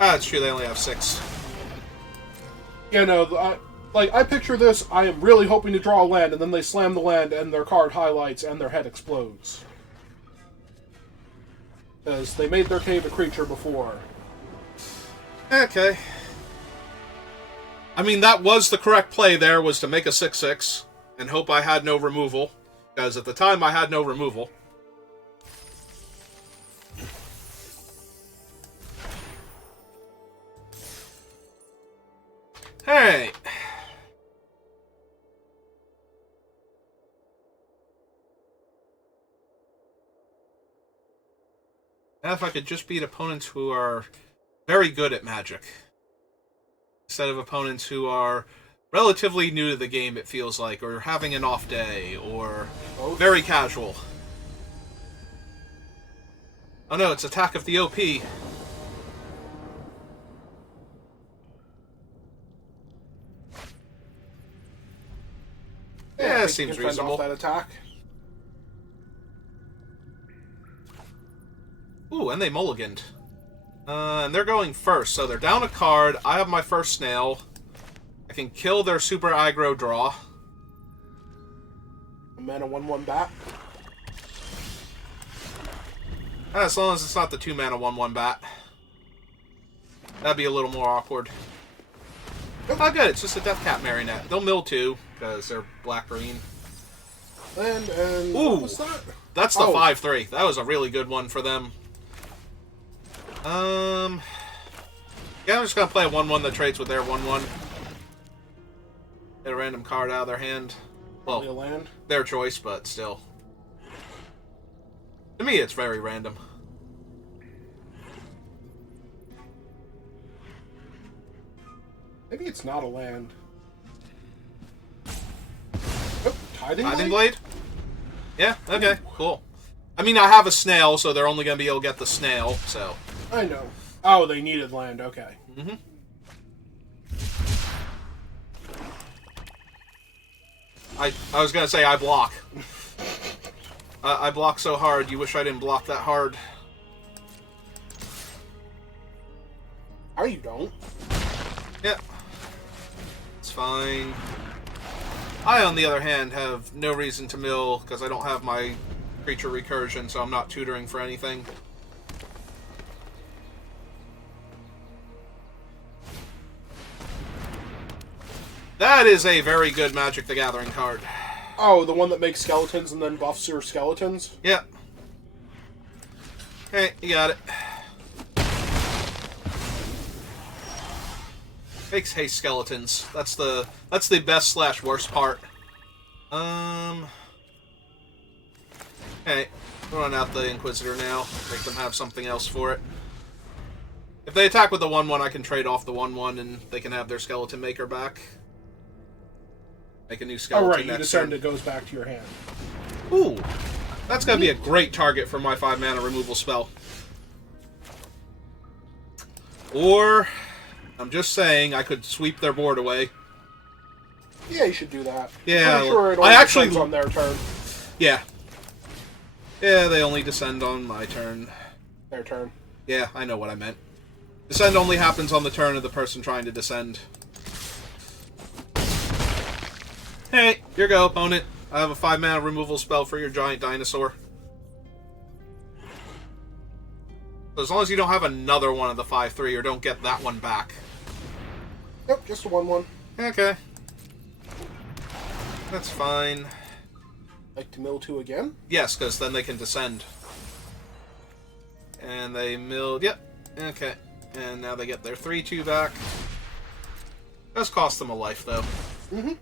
Ah, it's true, they only have 6. Yeah, no, I picture this, I am really hoping to draw a land, and then they slam the land, and their card highlights, and their head explodes. Because they made their cave a creature before. Okay. I mean, that was the correct play there, was to make a 6/6, and hope I had no removal. Because at the time, I had no removal. Hey! Now if I could just beat opponents who are very good at Magic. Instead of opponents who are relatively new to the game, it feels like, or having an off day, or very casual. Oh no, it's Attack of the OP. Yeah, it seems reasonable. Off that attack. Ooh, and they mulliganed. And they're going first, so they're down a card. I have my first snail. I can kill their super aggro draw. A mana 1/1 bat. As long as it's not the 2 mana 1/1 bat. That'd be a little more awkward. Oh, good. It's just a Death Cap Marionette. They'll mill too, because they're black-green. And ooh, what was that? That's the 5/3. That was a really good one for them. Yeah, I'm just gonna play a 1/1 that trades with their 1/1. Get a random card out of their hand. Well, a land? Their choice, but still. To me, it's very random. Maybe it's not a land. Oh, Tithing Blade? Yeah, okay, cool. I mean, I have a snail, so they're only going to be able to get the snail, so... I know. Oh, they needed land, okay. Mm-hmm. I was going to say, I block. I block so hard, you wish I didn't block that hard. Oh, you don't? Yeah. It's fine. I, on the other hand, have no reason to mill, because I don't have my creature recursion, so I'm not tutoring for anything. That is a very good Magic the Gathering card. Oh, the one that makes skeletons and then buffs your skeletons? Yep. Okay, you got it. Makes haste skeletons. That's the best / worst part. Okay, run out the Inquisitor now. Make them have something else for it. If they attack with the 1/1, I can trade off the 1/1 and they can have their skeleton maker back. Make a new skeleton. Oh, right, you next descend, turn. it goes back to your hand. Ooh, that's gonna be a great target for my 5 mana removal spell. Or, I'm just saying, I could sweep their board away. Yeah, you should do that. Yeah, I'm sure it I actually on their turn. Yeah. Yeah, they only descend on my turn. Their turn. Yeah, I know what I meant. Descend only happens on the turn of the person trying to descend. Hey, here you go, opponent. I have a 5 mana removal spell for your giant dinosaur. So as long as you don't have another one of the 5/3 or don't get that one back. Yep, just a 1/1. Okay. That's fine. Like to mill 2 again? Yes, because then they can descend. And they milled... Yep. Okay. And now they get their 3/2 back. Does cost them a life, though. Mm-hmm.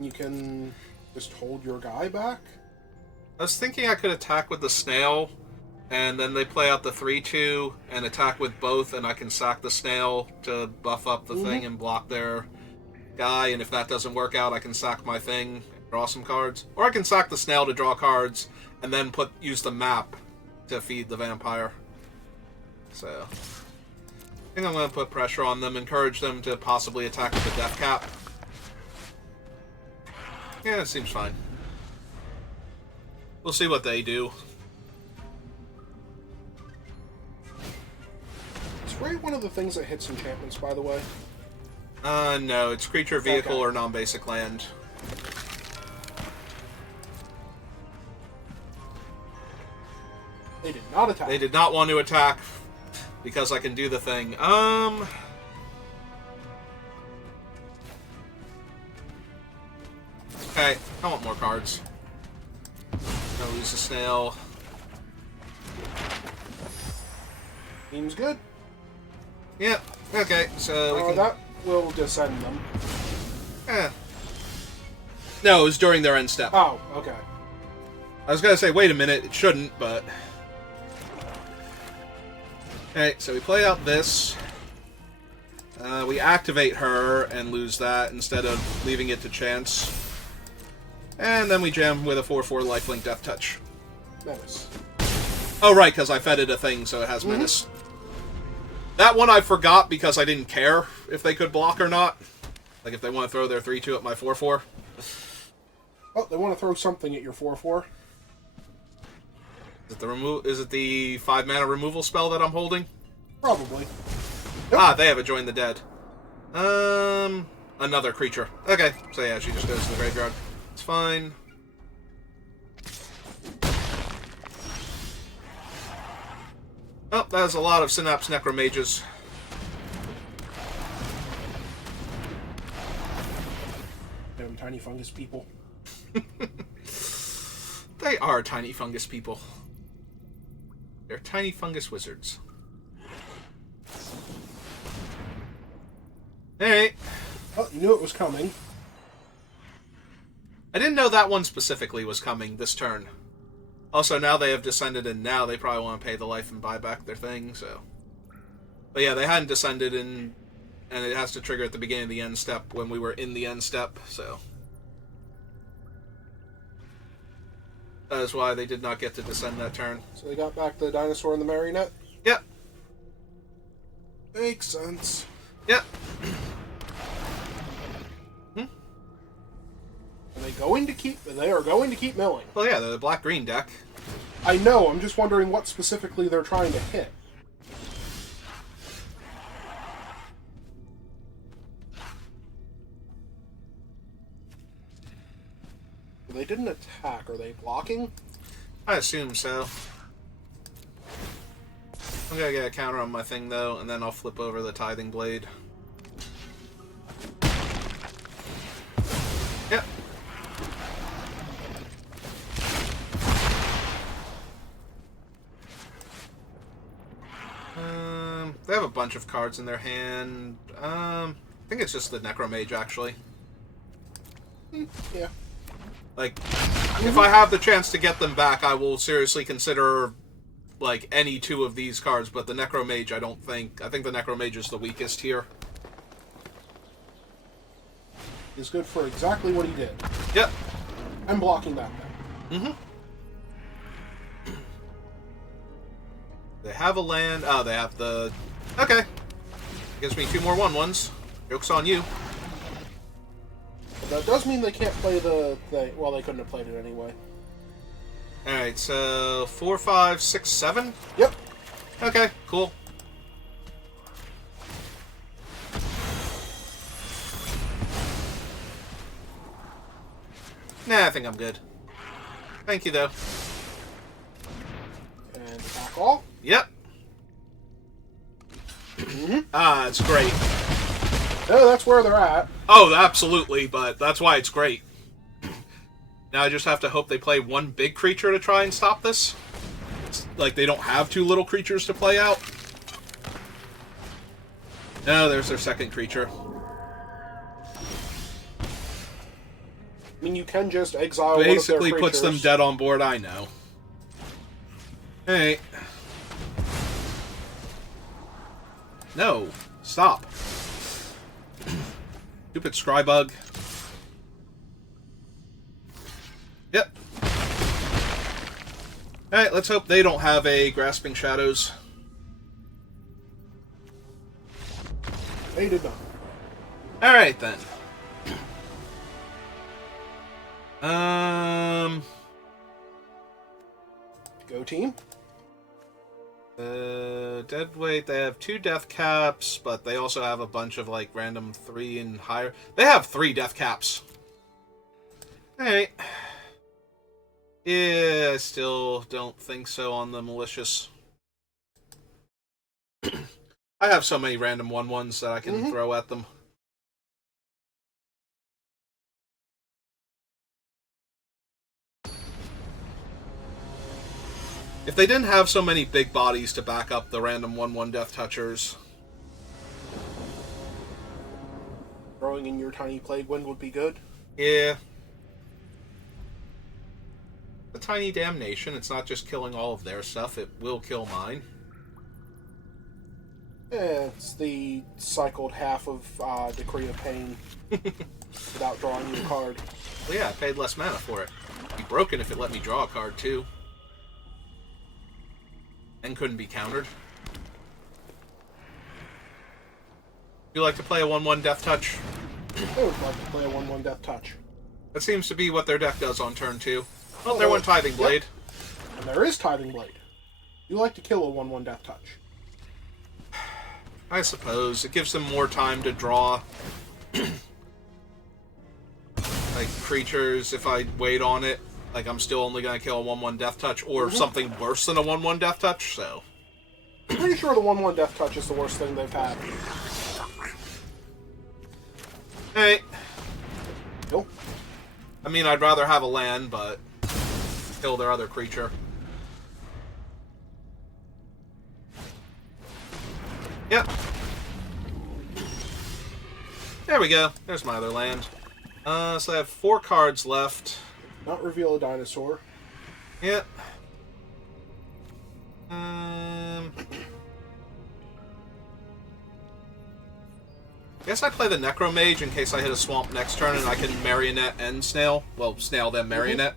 You can just hold your guy back. I was thinking I could attack with the snail, and then they play out the 3-2 and attack with both, and I can sack the snail to buff up the thing and block their guy, and if that doesn't work out, I can sack my thing and draw some cards. Or I can sack the snail to draw cards, and then use the map to feed the vampire. So, I think I'm going to put pressure on them, encourage them to possibly attack with the death cap. Yeah, it seems fine. We'll see what they do. Is Raid one of the things that hits enchantments, by the way? No, it's creature, vehicle, or non-basic land. They did not attack. They did not want to attack because I can do the thing. Okay, I want more cards. Gonna lose the snail. Seems good. Yeah, okay, so we can... That will descend them. No, it was during their end step. Oh, okay. I was gonna say, wait a minute, it shouldn't, but... Okay, so we play out this. We activate her and lose that instead of leaving it to chance. And then we jam with a 4/4 lifelink Death Touch. Menace. Oh, right, because I fed it a thing, so it has Menace. That one I forgot because I didn't care if they could block or not. Like, if they want to throw their 3-2 at my 4/4. Oh, they want to throw something at your 4/4. Is it the 5-mana removal spell that I'm holding? Probably. Nope. Ah, they have a Join the Dead. Another creature. Okay, so yeah, she just goes to the graveyard. It's fine. Oh, that's a lot of Synapse Necromages. Them tiny fungus people. They are tiny fungus people. They're tiny fungus wizards. Alright. Oh, you knew it was coming. I didn't know that one specifically was coming this turn. Also, now they have descended, and now they probably want to pay the life and buy back their thing, so... But yeah, they hadn't descended, and it has to trigger at the beginning of the end step when we were in the end step, so... That is why they did not get to descend that turn. So they got back the dinosaur and the marionette? Yep. Makes sense. Yep. They are going to keep milling. Well, yeah, they're the black-green deck. I know, I'm just wondering what specifically they're trying to hit. They didn't attack. Are they blocking? I assume so. I'm gonna get a counter on my thing, though, and then I'll flip over the Tithing Blade. Yep. They have a bunch of cards in their hand. I think it's just the Necromage, actually. Yeah. Like, if I have the chance to get them back, I will seriously consider, like, any two of these cards, but the Necromage, I think the Necromage is the weakest here. He's good for exactly what he did. Yep. I'm blocking that then. Mm-hmm. They have a land. Oh, they have the... Okay. Gives me 2 more 1/1s. Joke's on you. But that does mean they can't play the thing. Well, they couldn't have played it anyway. Alright, so 4, 5, 6, 7? Yep. Okay, cool. Nah, I think I'm good. Thank you, though. And attack all. Yep. Ah, it's great. No, that's where they're at. Oh, absolutely, but that's why it's great. Now I just have to hope they play one big creature to try and stop this. It's like they don't have 2 little creatures to play out. No, there's their second creature. I mean, you can just exile Basically one of their puts them creatures. dead on board, I know. Hey. No. Stop. Stupid Scrybug. Yep. Alright, let's hope they don't have a Grasping Shadows. They did not. Alright, then. Go team. Deadweight, they have 2 death caps, but they also have a bunch of, like, random 3 and higher. They have 3 death caps. Alright. Yeah, I still don't think so on the malicious. I have so many random 1/1s that I can throw at them. If they didn't have so many big bodies to back up the random 1/1 Death Touchers. Throwing in your tiny Plague Wind would be good. Yeah. A tiny damnation, it's not just killing all of their stuff, it will kill mine. Yeah, it's the cycled half of Decree of Pain without drawing you a card. Well, yeah, I paid less mana for it. It'd be broken if it let me draw a card, too. And couldn't be countered. You like to play a 1/1 Death Touch? I would like to play a 1/1 Death Touch. That seems to be what their deck does on turn 2. Oh, there went Tithing Blade. Yep. And there is Tithing Blade. You like to kill a 1/1 Death Touch. I suppose. It gives them more time to draw like creatures if I wait on it. Like, I'm still only going to kill a 1/1 Death Touch, or something worse than a 1/1 Death Touch, so... I'm pretty sure the 1/1 Death Touch is the worst thing they've had. Hey. Nope. I mean, I'd rather have a land, but... kill their other creature. Yep. There we go. There's my other land. So I have 4 cards left. Not reveal a dinosaur. Yep. Guess I play the Necromage in case I hit a swamp next turn and I can Marionette and Snail. Well, Snail then Marionette.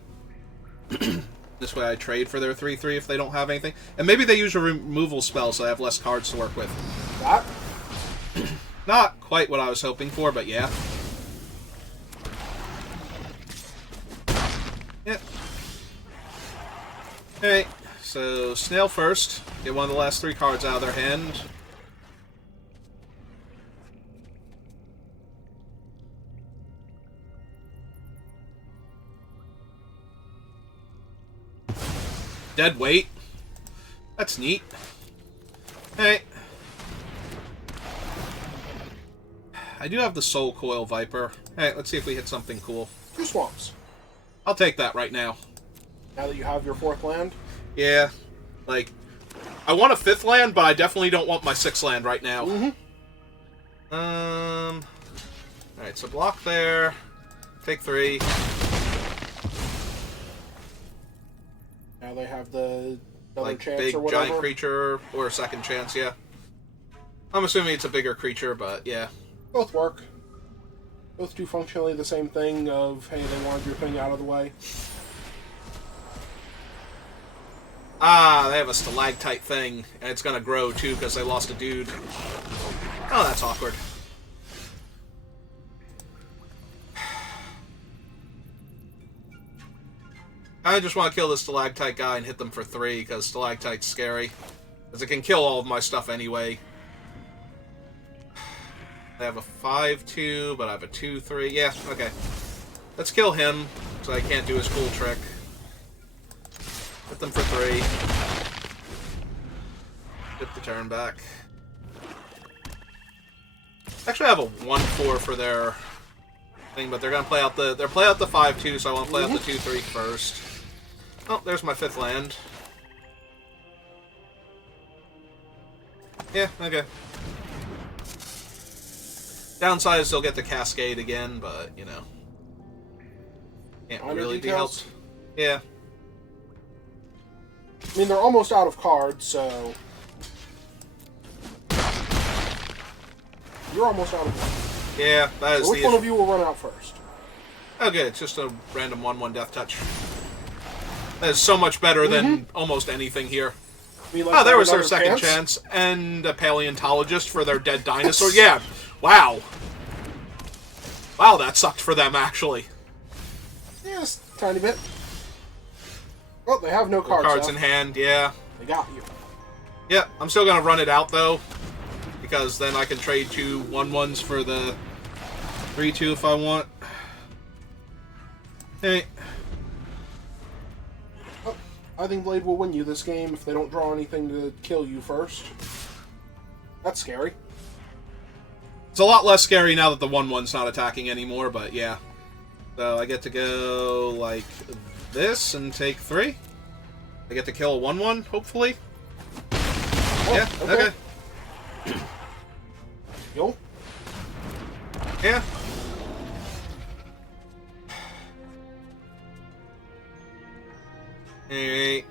This way I trade for their 3/3 if they don't have anything. And maybe they use a removal spell so I have less cards to work with. That? Not quite what I was hoping for, but yeah. Yep. Alright, so Snail first. Get one of the last 3 cards out of their hand. Dead weight. That's neat. Alright. I do have the Soul Coil Viper. Alright, let's see if we hit something cool. 2 swamps. I'll take that right now. Now that you have your 4th land? Yeah. Like, I want a 5th land, but I definitely don't want my 6th land right now. Alright, so block there. Take 3. Now they have the another Like, chance big or whatever. giant creature, or a second chance, yeah. I'm assuming it's a bigger creature, but yeah. Both work. Both do functionally the same thing of, hey, they wanted your thing out of the way. Ah, they have a stalactite thing, and it's gonna grow too because they lost a dude. Oh, that's awkward. I just want to kill the stalactite guy and hit them for 3 because stalactite's scary. Because it can kill all of my stuff anyway. I have a 5/2, but I have a 2/3. Yeah, okay. Let's kill him, so I can't do his cool trick. Hit them for 3. Get the turn back. Actually, I have a 1/4 for their thing, but they're gonna play out the 5/2, so I want to play out the 2/3 first. Oh, there's my 5th land. Yeah, okay. Downside is they'll get the Cascade again, but, you know. Can't minor really be details. helped. Yeah. I mean, they're almost out of cards, so... You're almost out of cards. Yeah, that is So which one of you will run out first? Okay, it's just a random 1/1 death touch. That is so much better than almost anything here. Oh, there was their second chance. And a paleontologist for their dead dinosaur. Yeah, wow. Wow, that sucked for them, actually. Yeah, just a tiny bit. Well, they have no cards Cards in hand, yeah. They got you. Yeah, I'm still going to run it out, though. Because then I can trade 2 1/1s for the 3/2 if I want. Hey. Oh, I think Blade will win you this game if they don't draw anything to kill you first. That's scary. It's a lot less scary now that the 1/1's not attacking anymore, but yeah. So I get to go like this and take 3. I get to kill a 1/1, hopefully. Oh, Yeah, okay. Yo. Yeah. Hey.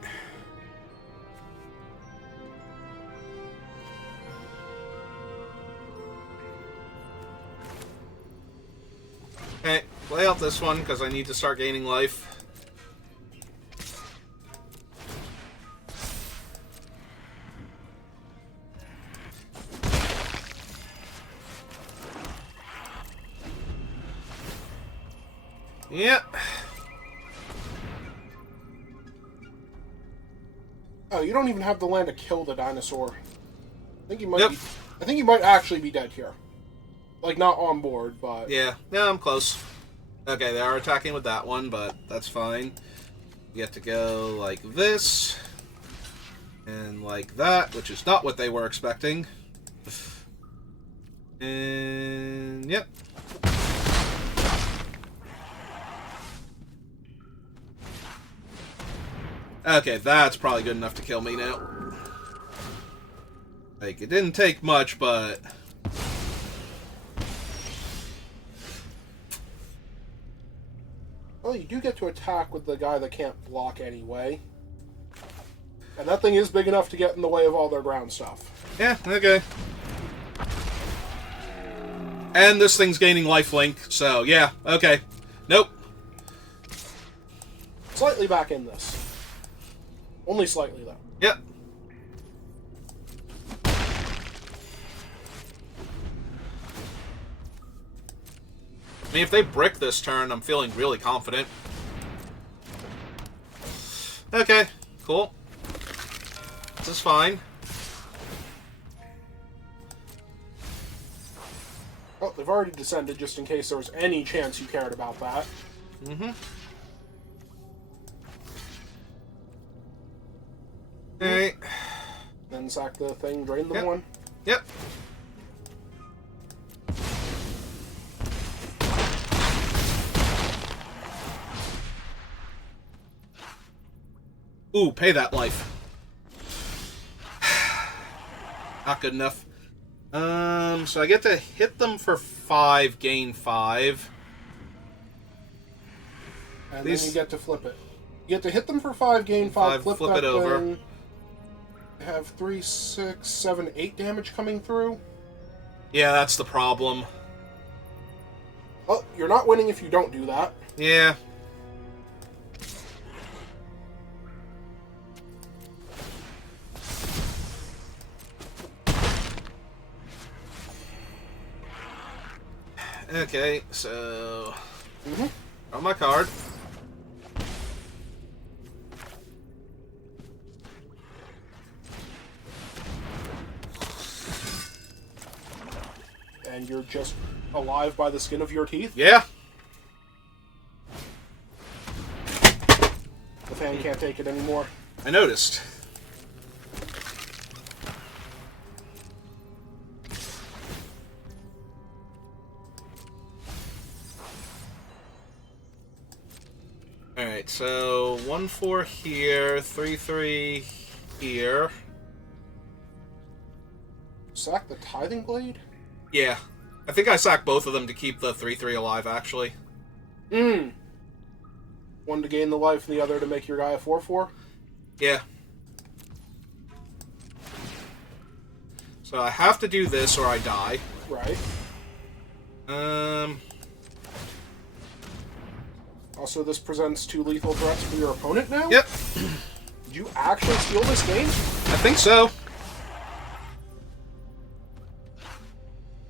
Okay, play out this one because I need to start gaining life. Yep. Oh, you don't even have the land to kill the dinosaur. I think you might. Yep. I think you might actually be dead here. Like not on board, but Yeah, I'm close. Okay, they are attacking with that one, but that's fine. You get to go like this. And like that, which is not what they were expecting. And yep. Okay, that's probably good enough to kill me now. Like, it didn't take much, but... well, you do get to attack with the guy that can't block anyway. And that thing is big enough to get in the way of all their ground stuff. Yeah, okay. And this thing's gaining lifelink, so yeah, okay. Nope. Slightly back in this. Only slightly, though. Yep. I mean, if they brick this turn, I'm feeling really confident. Okay, cool. This is fine. Oh, they've already descended, just in case there was any chance you cared about that. Mm-hmm. Alright. Then sack the thing, drain the Yep. one. Yep. Ooh, pay that life. Not good enough. So I get to hit them for 5, gain 5. And These- then you get to flip it. You get to hit them for 5, gain 5, flip flip that it over. thing. Have 3, 6, 7, 8 damage coming through. Yeah, that's the problem. Well, you're not winning if you don't do that. Yeah. Okay, so... on my card. And you're just alive by the skin of your teeth. Yeah. The fan can't take it anymore. I noticed. Alright, so 1-4 here, 3-3 here. Sack the Tithing Blade? Yeah. I think I sacked both of them to keep the 3-3 alive, actually. One to gain the life and the other to make your guy a 4/4? Yeah. So I have to do this or I die. Right. Also, this presents 2 lethal threats for your opponent now? Yep. Did you actually steal this game? I think so.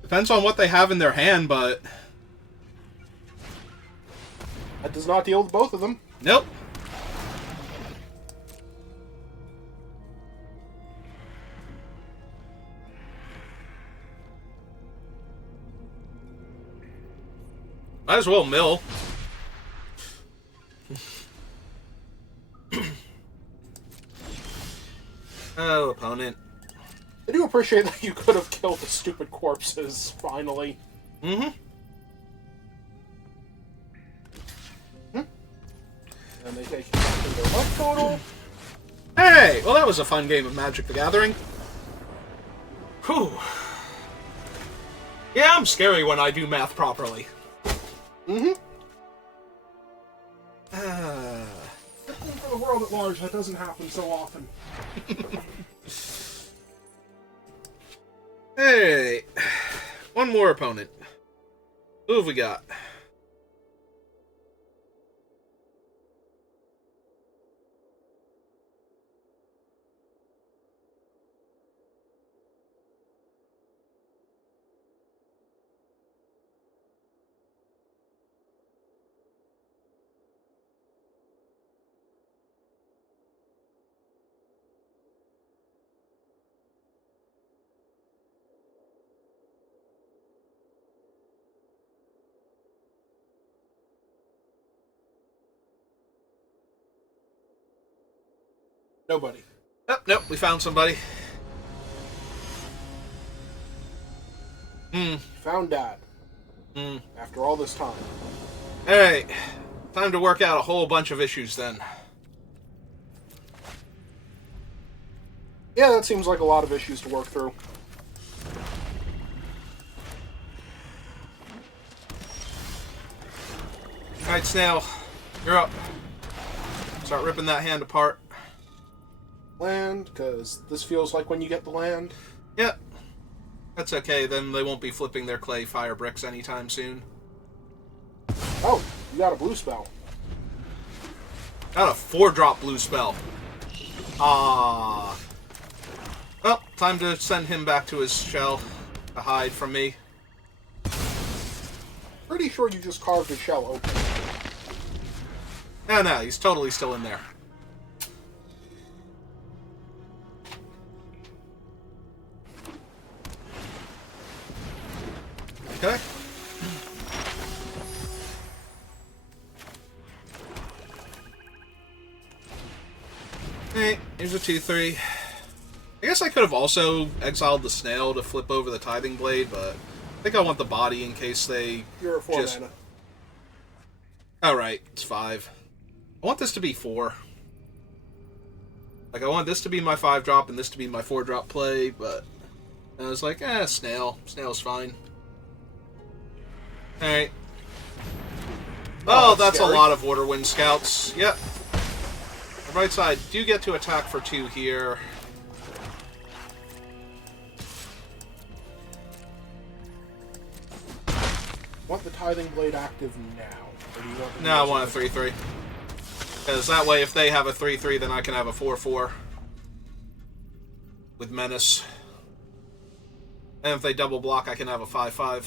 Depends on what they have in their hand, but... That does not deal with both of them. Nope. Might as well mill. Oh, opponent. I do appreciate that you could have killed the stupid corpses, finally. Mm-hmm. And they take back into their life total. Hey! Well, that was a fun game of Magic the Gathering. Whew. Yeah, I'm scary when I do math properly. Mm-hmm. Good thing for the world at large, that doesn't happen so often. Hey! One more opponent. Who have we got? Nobody. Oh, nope, we found somebody. Found Dad. After all this time. Alright. Time to work out a whole bunch of issues then. Yeah, that seems like a lot of issues to work through. Alright, Snail. You're up. Start ripping that hand apart. Land, because this feels like when you get the land. Yep. That's okay, then they won't be flipping their clay fire bricks anytime soon. Oh, you got a blue spell. Got a 4-drop blue spell. Ah. Well, time to send him back to his shell to hide from me. Pretty sure you just carved his shell open. No, he's totally still in there. Okay. Hey, here's a 2/3. I guess I could have also exiled the snail to flip over the tithing blade, but I think I want the body in case they... You're a 4 mana. Oh, right. It's 5. I want this to be 4. Like, I want this to be my 5-drop and this to be my 4-drop play, but I was like, snail. Snail's fine. Alright. Oh, that's scary. a lot of Order Wind Scouts. Yep. The right side do get to attack for 2 here. Want the tithing blade active now? Or do you want No, I want a 3/3. Because that way, if they have a 3/3, then I can have a 4/4. With Menace. And if they double block, I can have a 5/5.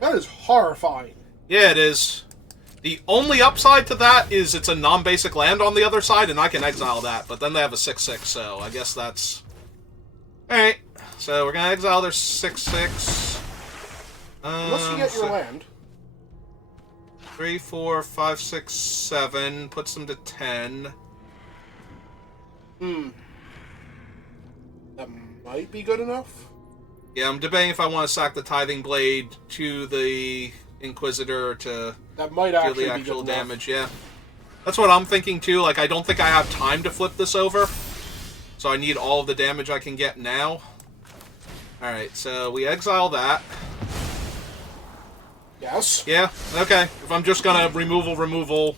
That is horrifying. Yeah, it is. The only upside to that is it's a non-basic land on the other side, and I can exile that. But then they have a 6/6, so I guess that's... Alright, so we're going to exile their 6/6. Unless you get your land. 3, 4, 5, 6, 7. Puts them to 10. That might be good enough. Yeah, I'm debating if I want to sack the Tithing Blade to the Inquisitor to That might deal actually the be actual good damage, yeah. That's what I'm thinking too. Like, I don't think I have time to flip this over. So I need all of the damage I can get now. Alright, so we exile that. Yes. Yeah, okay. If I'm just gonna removal,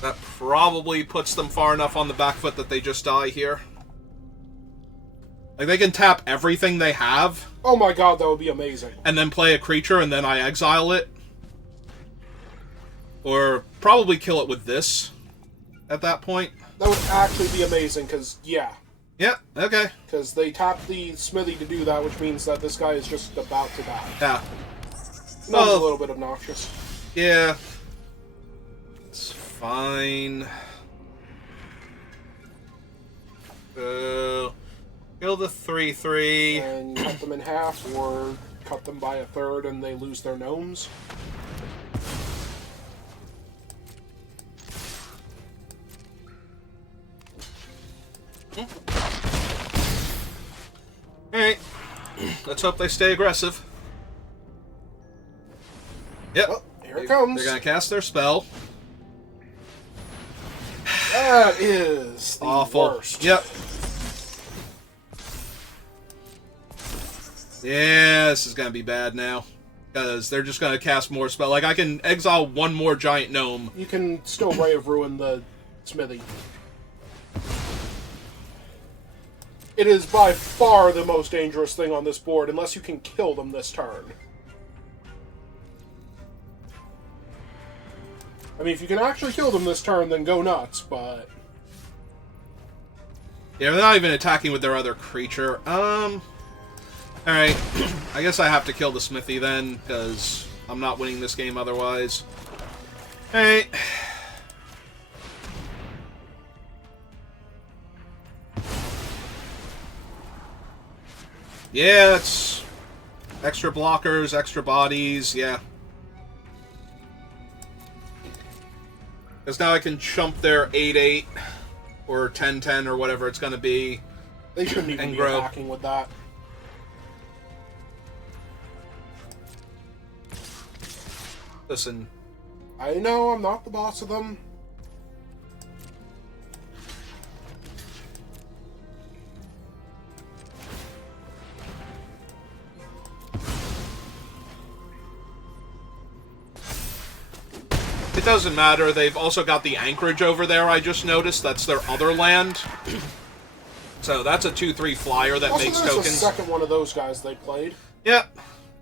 that probably puts them far enough on the back foot that they just die here. Like, they can tap everything they have. Oh my god, that would be amazing. And then play a creature, and then I exile it. Or probably kill it with this at that point. That would actually be amazing, because, yeah. Yeah, okay. Because they tap the smithy to do that, which means that this guy is just about to die. Yeah. That was a little bit obnoxious. Yeah. It's fine. Kill the 3/3. And cut them in half, or cut them by a third and they lose their gnomes. Alright. Let's hope they stay aggressive. Yep. Well, here it comes. They're gonna cast their spell. That is the Awful. worst. Yep. Yeah, this is gonna be bad now. Because they're just gonna cast more spell. Like, I can exile one more giant gnome. You can still Ray of Ruin the smithy. It is by far the most dangerous thing on this board, unless you can kill them this turn. I mean, if you can actually kill them this turn, then go nuts, but... Yeah, they're not even attacking with their other creature. Alright. I guess I have to kill the smithy then, because I'm not winning this game otherwise. Alright. Yeah, it's extra blockers, extra bodies, yeah. Because now I can chump their 8/8 or 10/10 or whatever it's going to be. They shouldn't even And be grow. attacking with that. Listen. I know, I'm not the boss of them. It doesn't matter. They've also got the anchorage over there, I just noticed. That's their other land. So that's a 2/3 flyer that Also, makes there's tokens. a second one of those guys they played. Yep.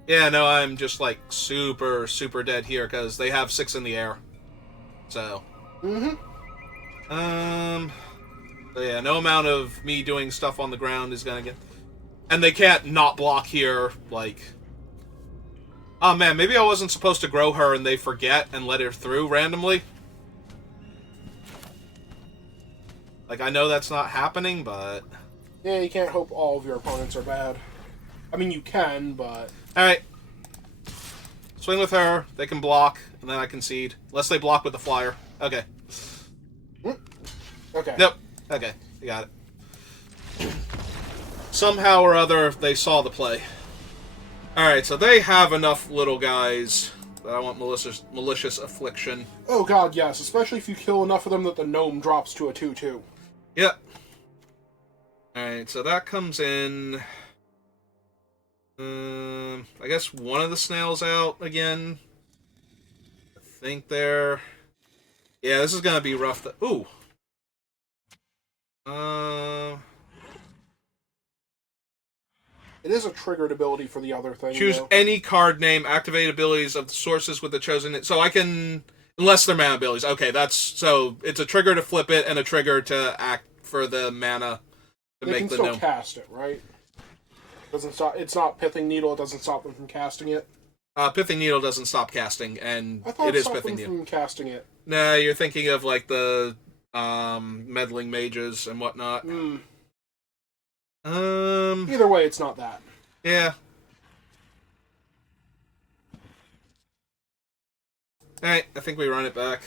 Yeah, no, I'm just like super, super dead here because they have 6 in the air. So. So yeah, no amount of me doing stuff on the ground is gonna get. And they can't not block here, like. Oh man, maybe I wasn't supposed to grow her and they forget and let her through randomly. Like, I know that's not happening, but... Yeah, you can't hope all of your opponents are bad. I mean, you can, but... Alright. Swing with her, they can block, and then I concede. Unless they block with the flyer. Okay. Okay. Nope. Okay, you got it. Somehow or other, they saw the play. Alright, so they have enough little guys that I want malicious affliction. Oh god, yes. Especially if you kill enough of them that the gnome drops to a 2/2. Yep. Alright, so that comes in... I guess one of the snails out again. I think they're... Yeah, this is gonna be rough. Ooh! It is a triggered ability for the other thing. Choose though. any card name, activate abilities of the sources with the chosen... So I can... Unless they're mana abilities. Okay, that's... So, it's a trigger to flip it, and a trigger to act for the mana to They make can the still gnome. cast it, right? Doesn't stop. It's not Pithing Needle. It doesn't stop them from casting it. Pithing Needle doesn't stop casting, and I thought it it is stopped Pithing them Needle. from casting it. Nah, you're thinking of, like, the meddling mages and whatnot. Either way, it's not that. Yeah. Alright, I think we run it back.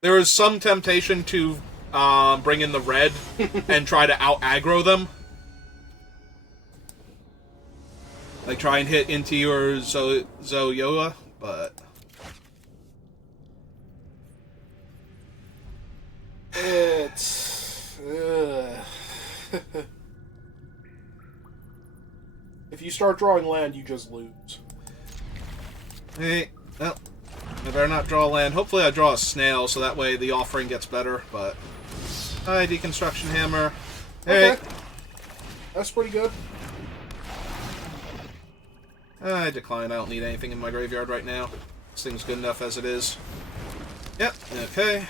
There was some temptation to bring in the red and try to out-aggro them. Like, try and hit into your Zoyoa, but... It's... If you start drawing land, you just lose. Hey, well, I better not draw land. Hopefully I draw a snail, so that way the offering gets better, but... Hi, Deconstruction Hammer. Hey! Okay. That's pretty good. I decline. I don't need anything in my graveyard right now. This thing's good enough as it is. Yep, okay.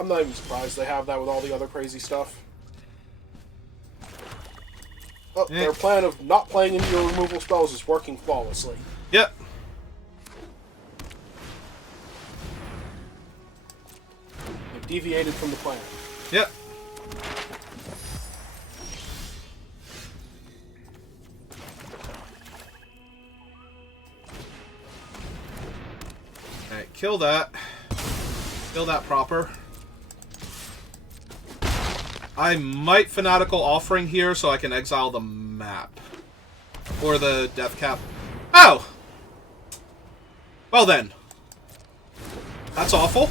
I'm not even surprised they have that with all the other crazy stuff. Oh, their plan of not playing into your removal spells is working flawlessly. Yep. They've deviated from the plan. Yep. Alright, kill that. Kill that proper. I might Fanatical Offering here so I can exile the map. Or the Death Cap. Oh! Well then. That's awful.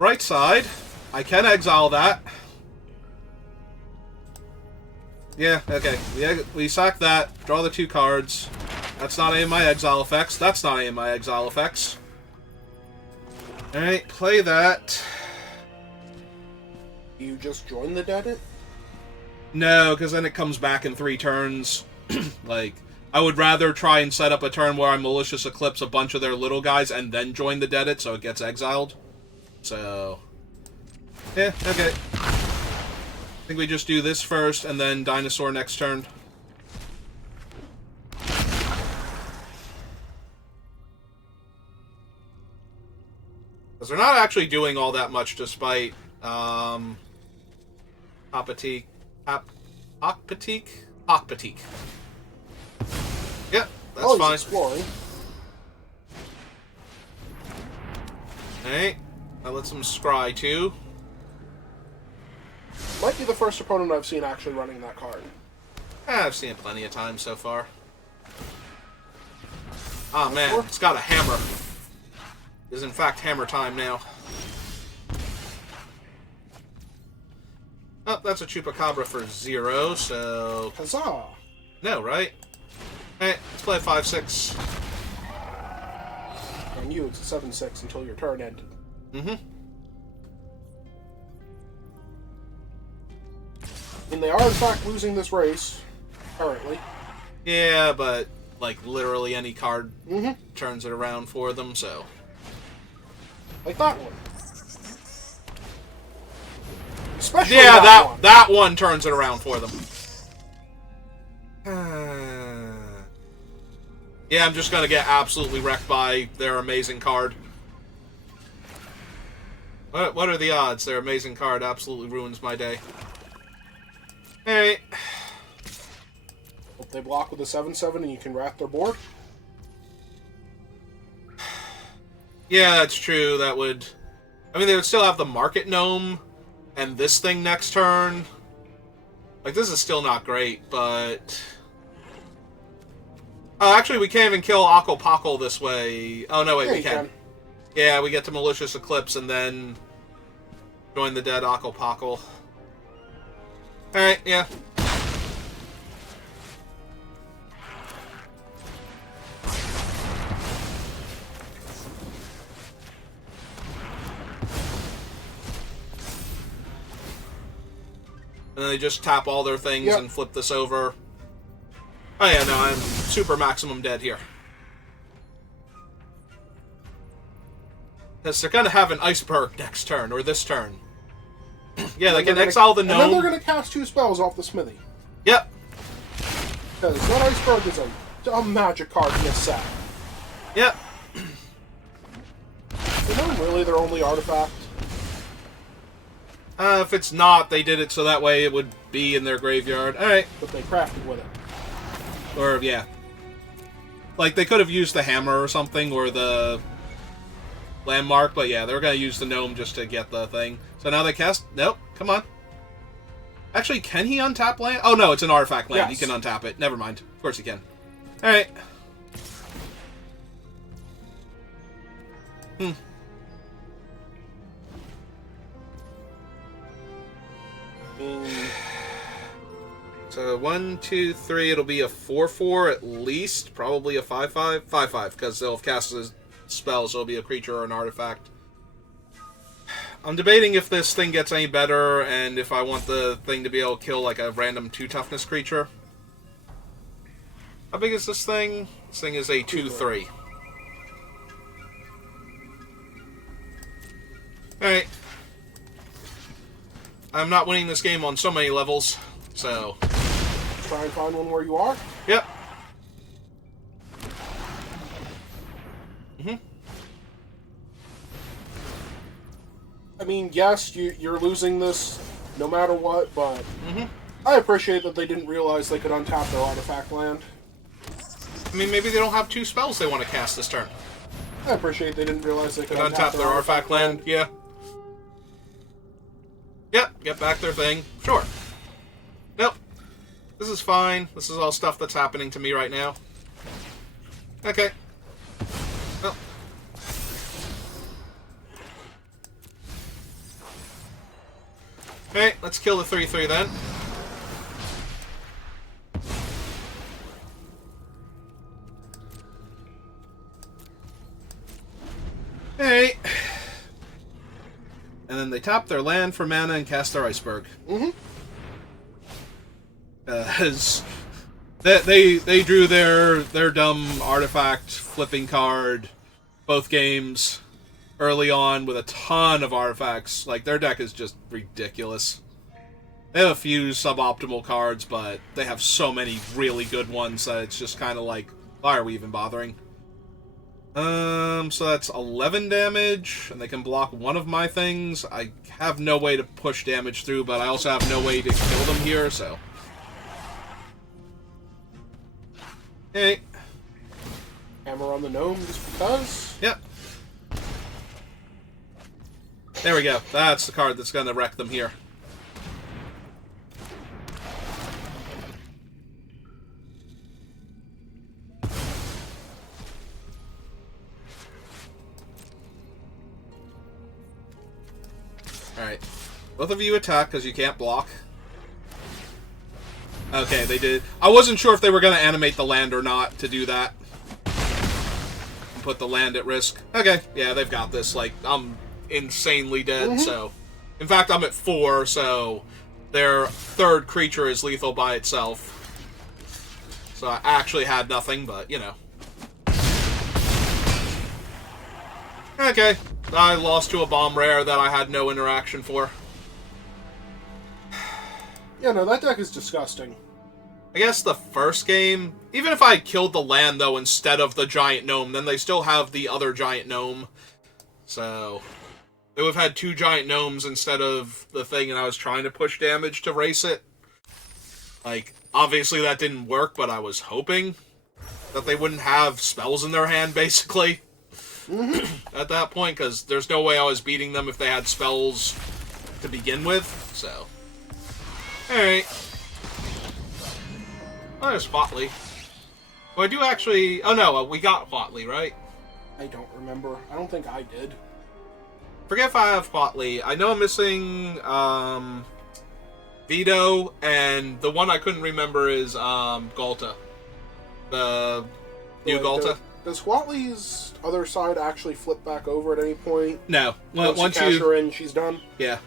Right side. I can exile that. Yeah, okay. We sack that. Draw the 2 cards. That's not any of my exile effects. That's not any of my exile effects. Alright, play that. You just join the dead? No, because then it comes back in 3 turns. Like, I would rather try and set up a turn where I Malicious Eclipse a bunch of their little guys and then join the Dead so it gets exiled. So... yeah, okay. I think we just do this first and then Dinosaur next turn. Because they're not actually doing all that much despite, Hockpatique. Yep, that's fine. Exploring. Alright, that lets them scry too. Might be the first opponent I've seen actually running that card. I've seen it plenty of times so far. Ah, man, it's got a hammer. It is in fact hammer time now. Oh, that's a Chupacabra for 0, so... Huzzah! No, right? Alright, let's play 5-6. On you, it's a 7-6 until your turn ended. Mm-hmm. And they are, in fact, losing this race, currently. Yeah, but, like, literally any card Mm-hmm. turns it around for them, so... Like that one. Especially yeah, one. that one turns it around for them. Yeah, I'm just gonna get absolutely wrecked by their amazing card. What are the odds? Their amazing card absolutely ruins my day. Alright. Hope they block with a 7-7 and you can wrap their board. Yeah, that's true. That would... I mean, they would still have the Market Gnome and this thing next turn. Like, this is still not great, but... Oh, actually, we can't even kill Akopakal this way. Oh, no, wait, we can. Yeah, we get to Malicious Eclipse and then join the dead Akopakal. Alright, yeah. And then they just tap all their things and flip this over. Oh yeah, no, I'm super maximum dead here. Because they're gonna have an Iceberg next turn, or this turn. Yeah, they can exile the gnome. And then they're gonna cast 2 spells off the smithy. Yep. Because that Iceberg is a dumb magic card in this set. Yep. Is gnome really their only artifact? If it's not, they did it so that way it would be in their graveyard. Alright. But they crafted with it. Or, yeah. Like, they could have used the hammer or something, or the landmark, but yeah, they were going to use the gnome just to get the thing. So now they cast... Nope, come on. Actually, can he untap land? Oh, no, it's an artifact land. Yes. He can untap it. Never mind. Of course he can. Alright. So 1, 2, 3. It'll be a 4/4 at least. Probably a 5/5. 5/5 because they'll have cast a spell, so it'll be a creature or an artifact. I'm debating if this thing gets any better and if I want the thing to be able to kill like a random 2 toughness creature. How big is this thing? This thing is a 2/3. Alright. I'm not winning this game on so many levels, so... Try and find one where you are? Yep. Mm-hmm. I mean, yes, you're losing this no matter what, but I appreciate that they didn't realize they could untap their artifact land. I mean, maybe they don't have 2 spells they want to cast this turn. I appreciate they didn't realize they could untap their artifact land. Yeah. Yep, get back their thing. Sure. Nope. This is fine. This is all stuff that's happening to me right now. Okay. Well. Okay, let's kill the 3/3 then. Hey. And then they tap their land for mana and cast their iceberg. They drew their dumb artifact flipping card both games early on with a ton of artifacts. Like, their deck is just ridiculous. They have a few suboptimal cards, but they have so many really good ones that it's just kind of like, why are we even bothering? So that's 11 damage, and they can block one of my things. I have no way to push damage through, but I also have no way to kill them here, so... Hey. Hammer on the gnome just because? Yep. There we go. That's the card that's gonna wreck them here. Alright. Both of you attack because you can't block. Okay, they did. I wasn't sure if they were going to animate the land or not to do that. And put the land at risk. Okay, yeah, they've got this. Like, I'm insanely dead, so... In fact, I'm at 4, so... Their 3rd creature is lethal by itself. So I actually had nothing, but, you know. Okay. I lost to a bomb rare that I had no interaction for. Yeah, no, that deck is disgusting. I guess the first game, even if I had killed the land, though, instead of the giant gnome, then they still have the other giant gnome. So, they would have had 2 giant gnomes instead of the thing, and I was trying to push damage to race it. Like, obviously that didn't work, but I was hoping that they wouldn't have spells in their hand, basically. At that point, because there's no way I was beating them if they had spells to begin with, so... Alright. Oh, there's Whatley. Well, I do actually... Oh, no, we got Whatley, right? I don't remember. I don't think I did. Forget if I have Whatley. I know I'm missing, Vito, and the one I couldn't remember is, Galta. The new Galta. Does Whatley's other side actually flip back over at any point? No. Well, once you cash her in, she's done? Yeah.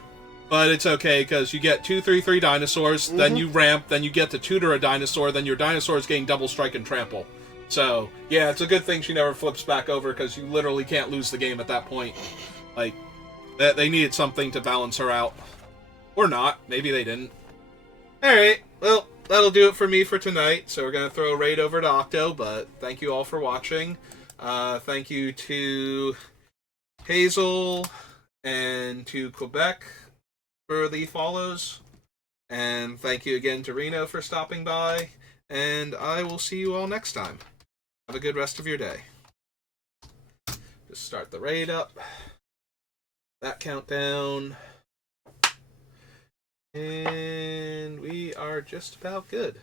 But it's okay, because you get 2/3/3 dinosaurs, then you ramp, then you get to tutor a dinosaur, then your dinosaur is getting double strike and trample. So, yeah, it's a good thing she never flips back over, because you literally can't lose the game at that point. Like, they needed something to balance her out. Or not. Maybe they didn't. Alright, well, that'll do it for me for tonight. So we're going to throw a raid over to Octo, but thank you all for watching. Thank you to Hazel and to Quebec for the follows. And thank you again to Reno for stopping by. And I will see you all next time. Have a good rest of your day. Just start the raid up. That countdown. And we are just about good.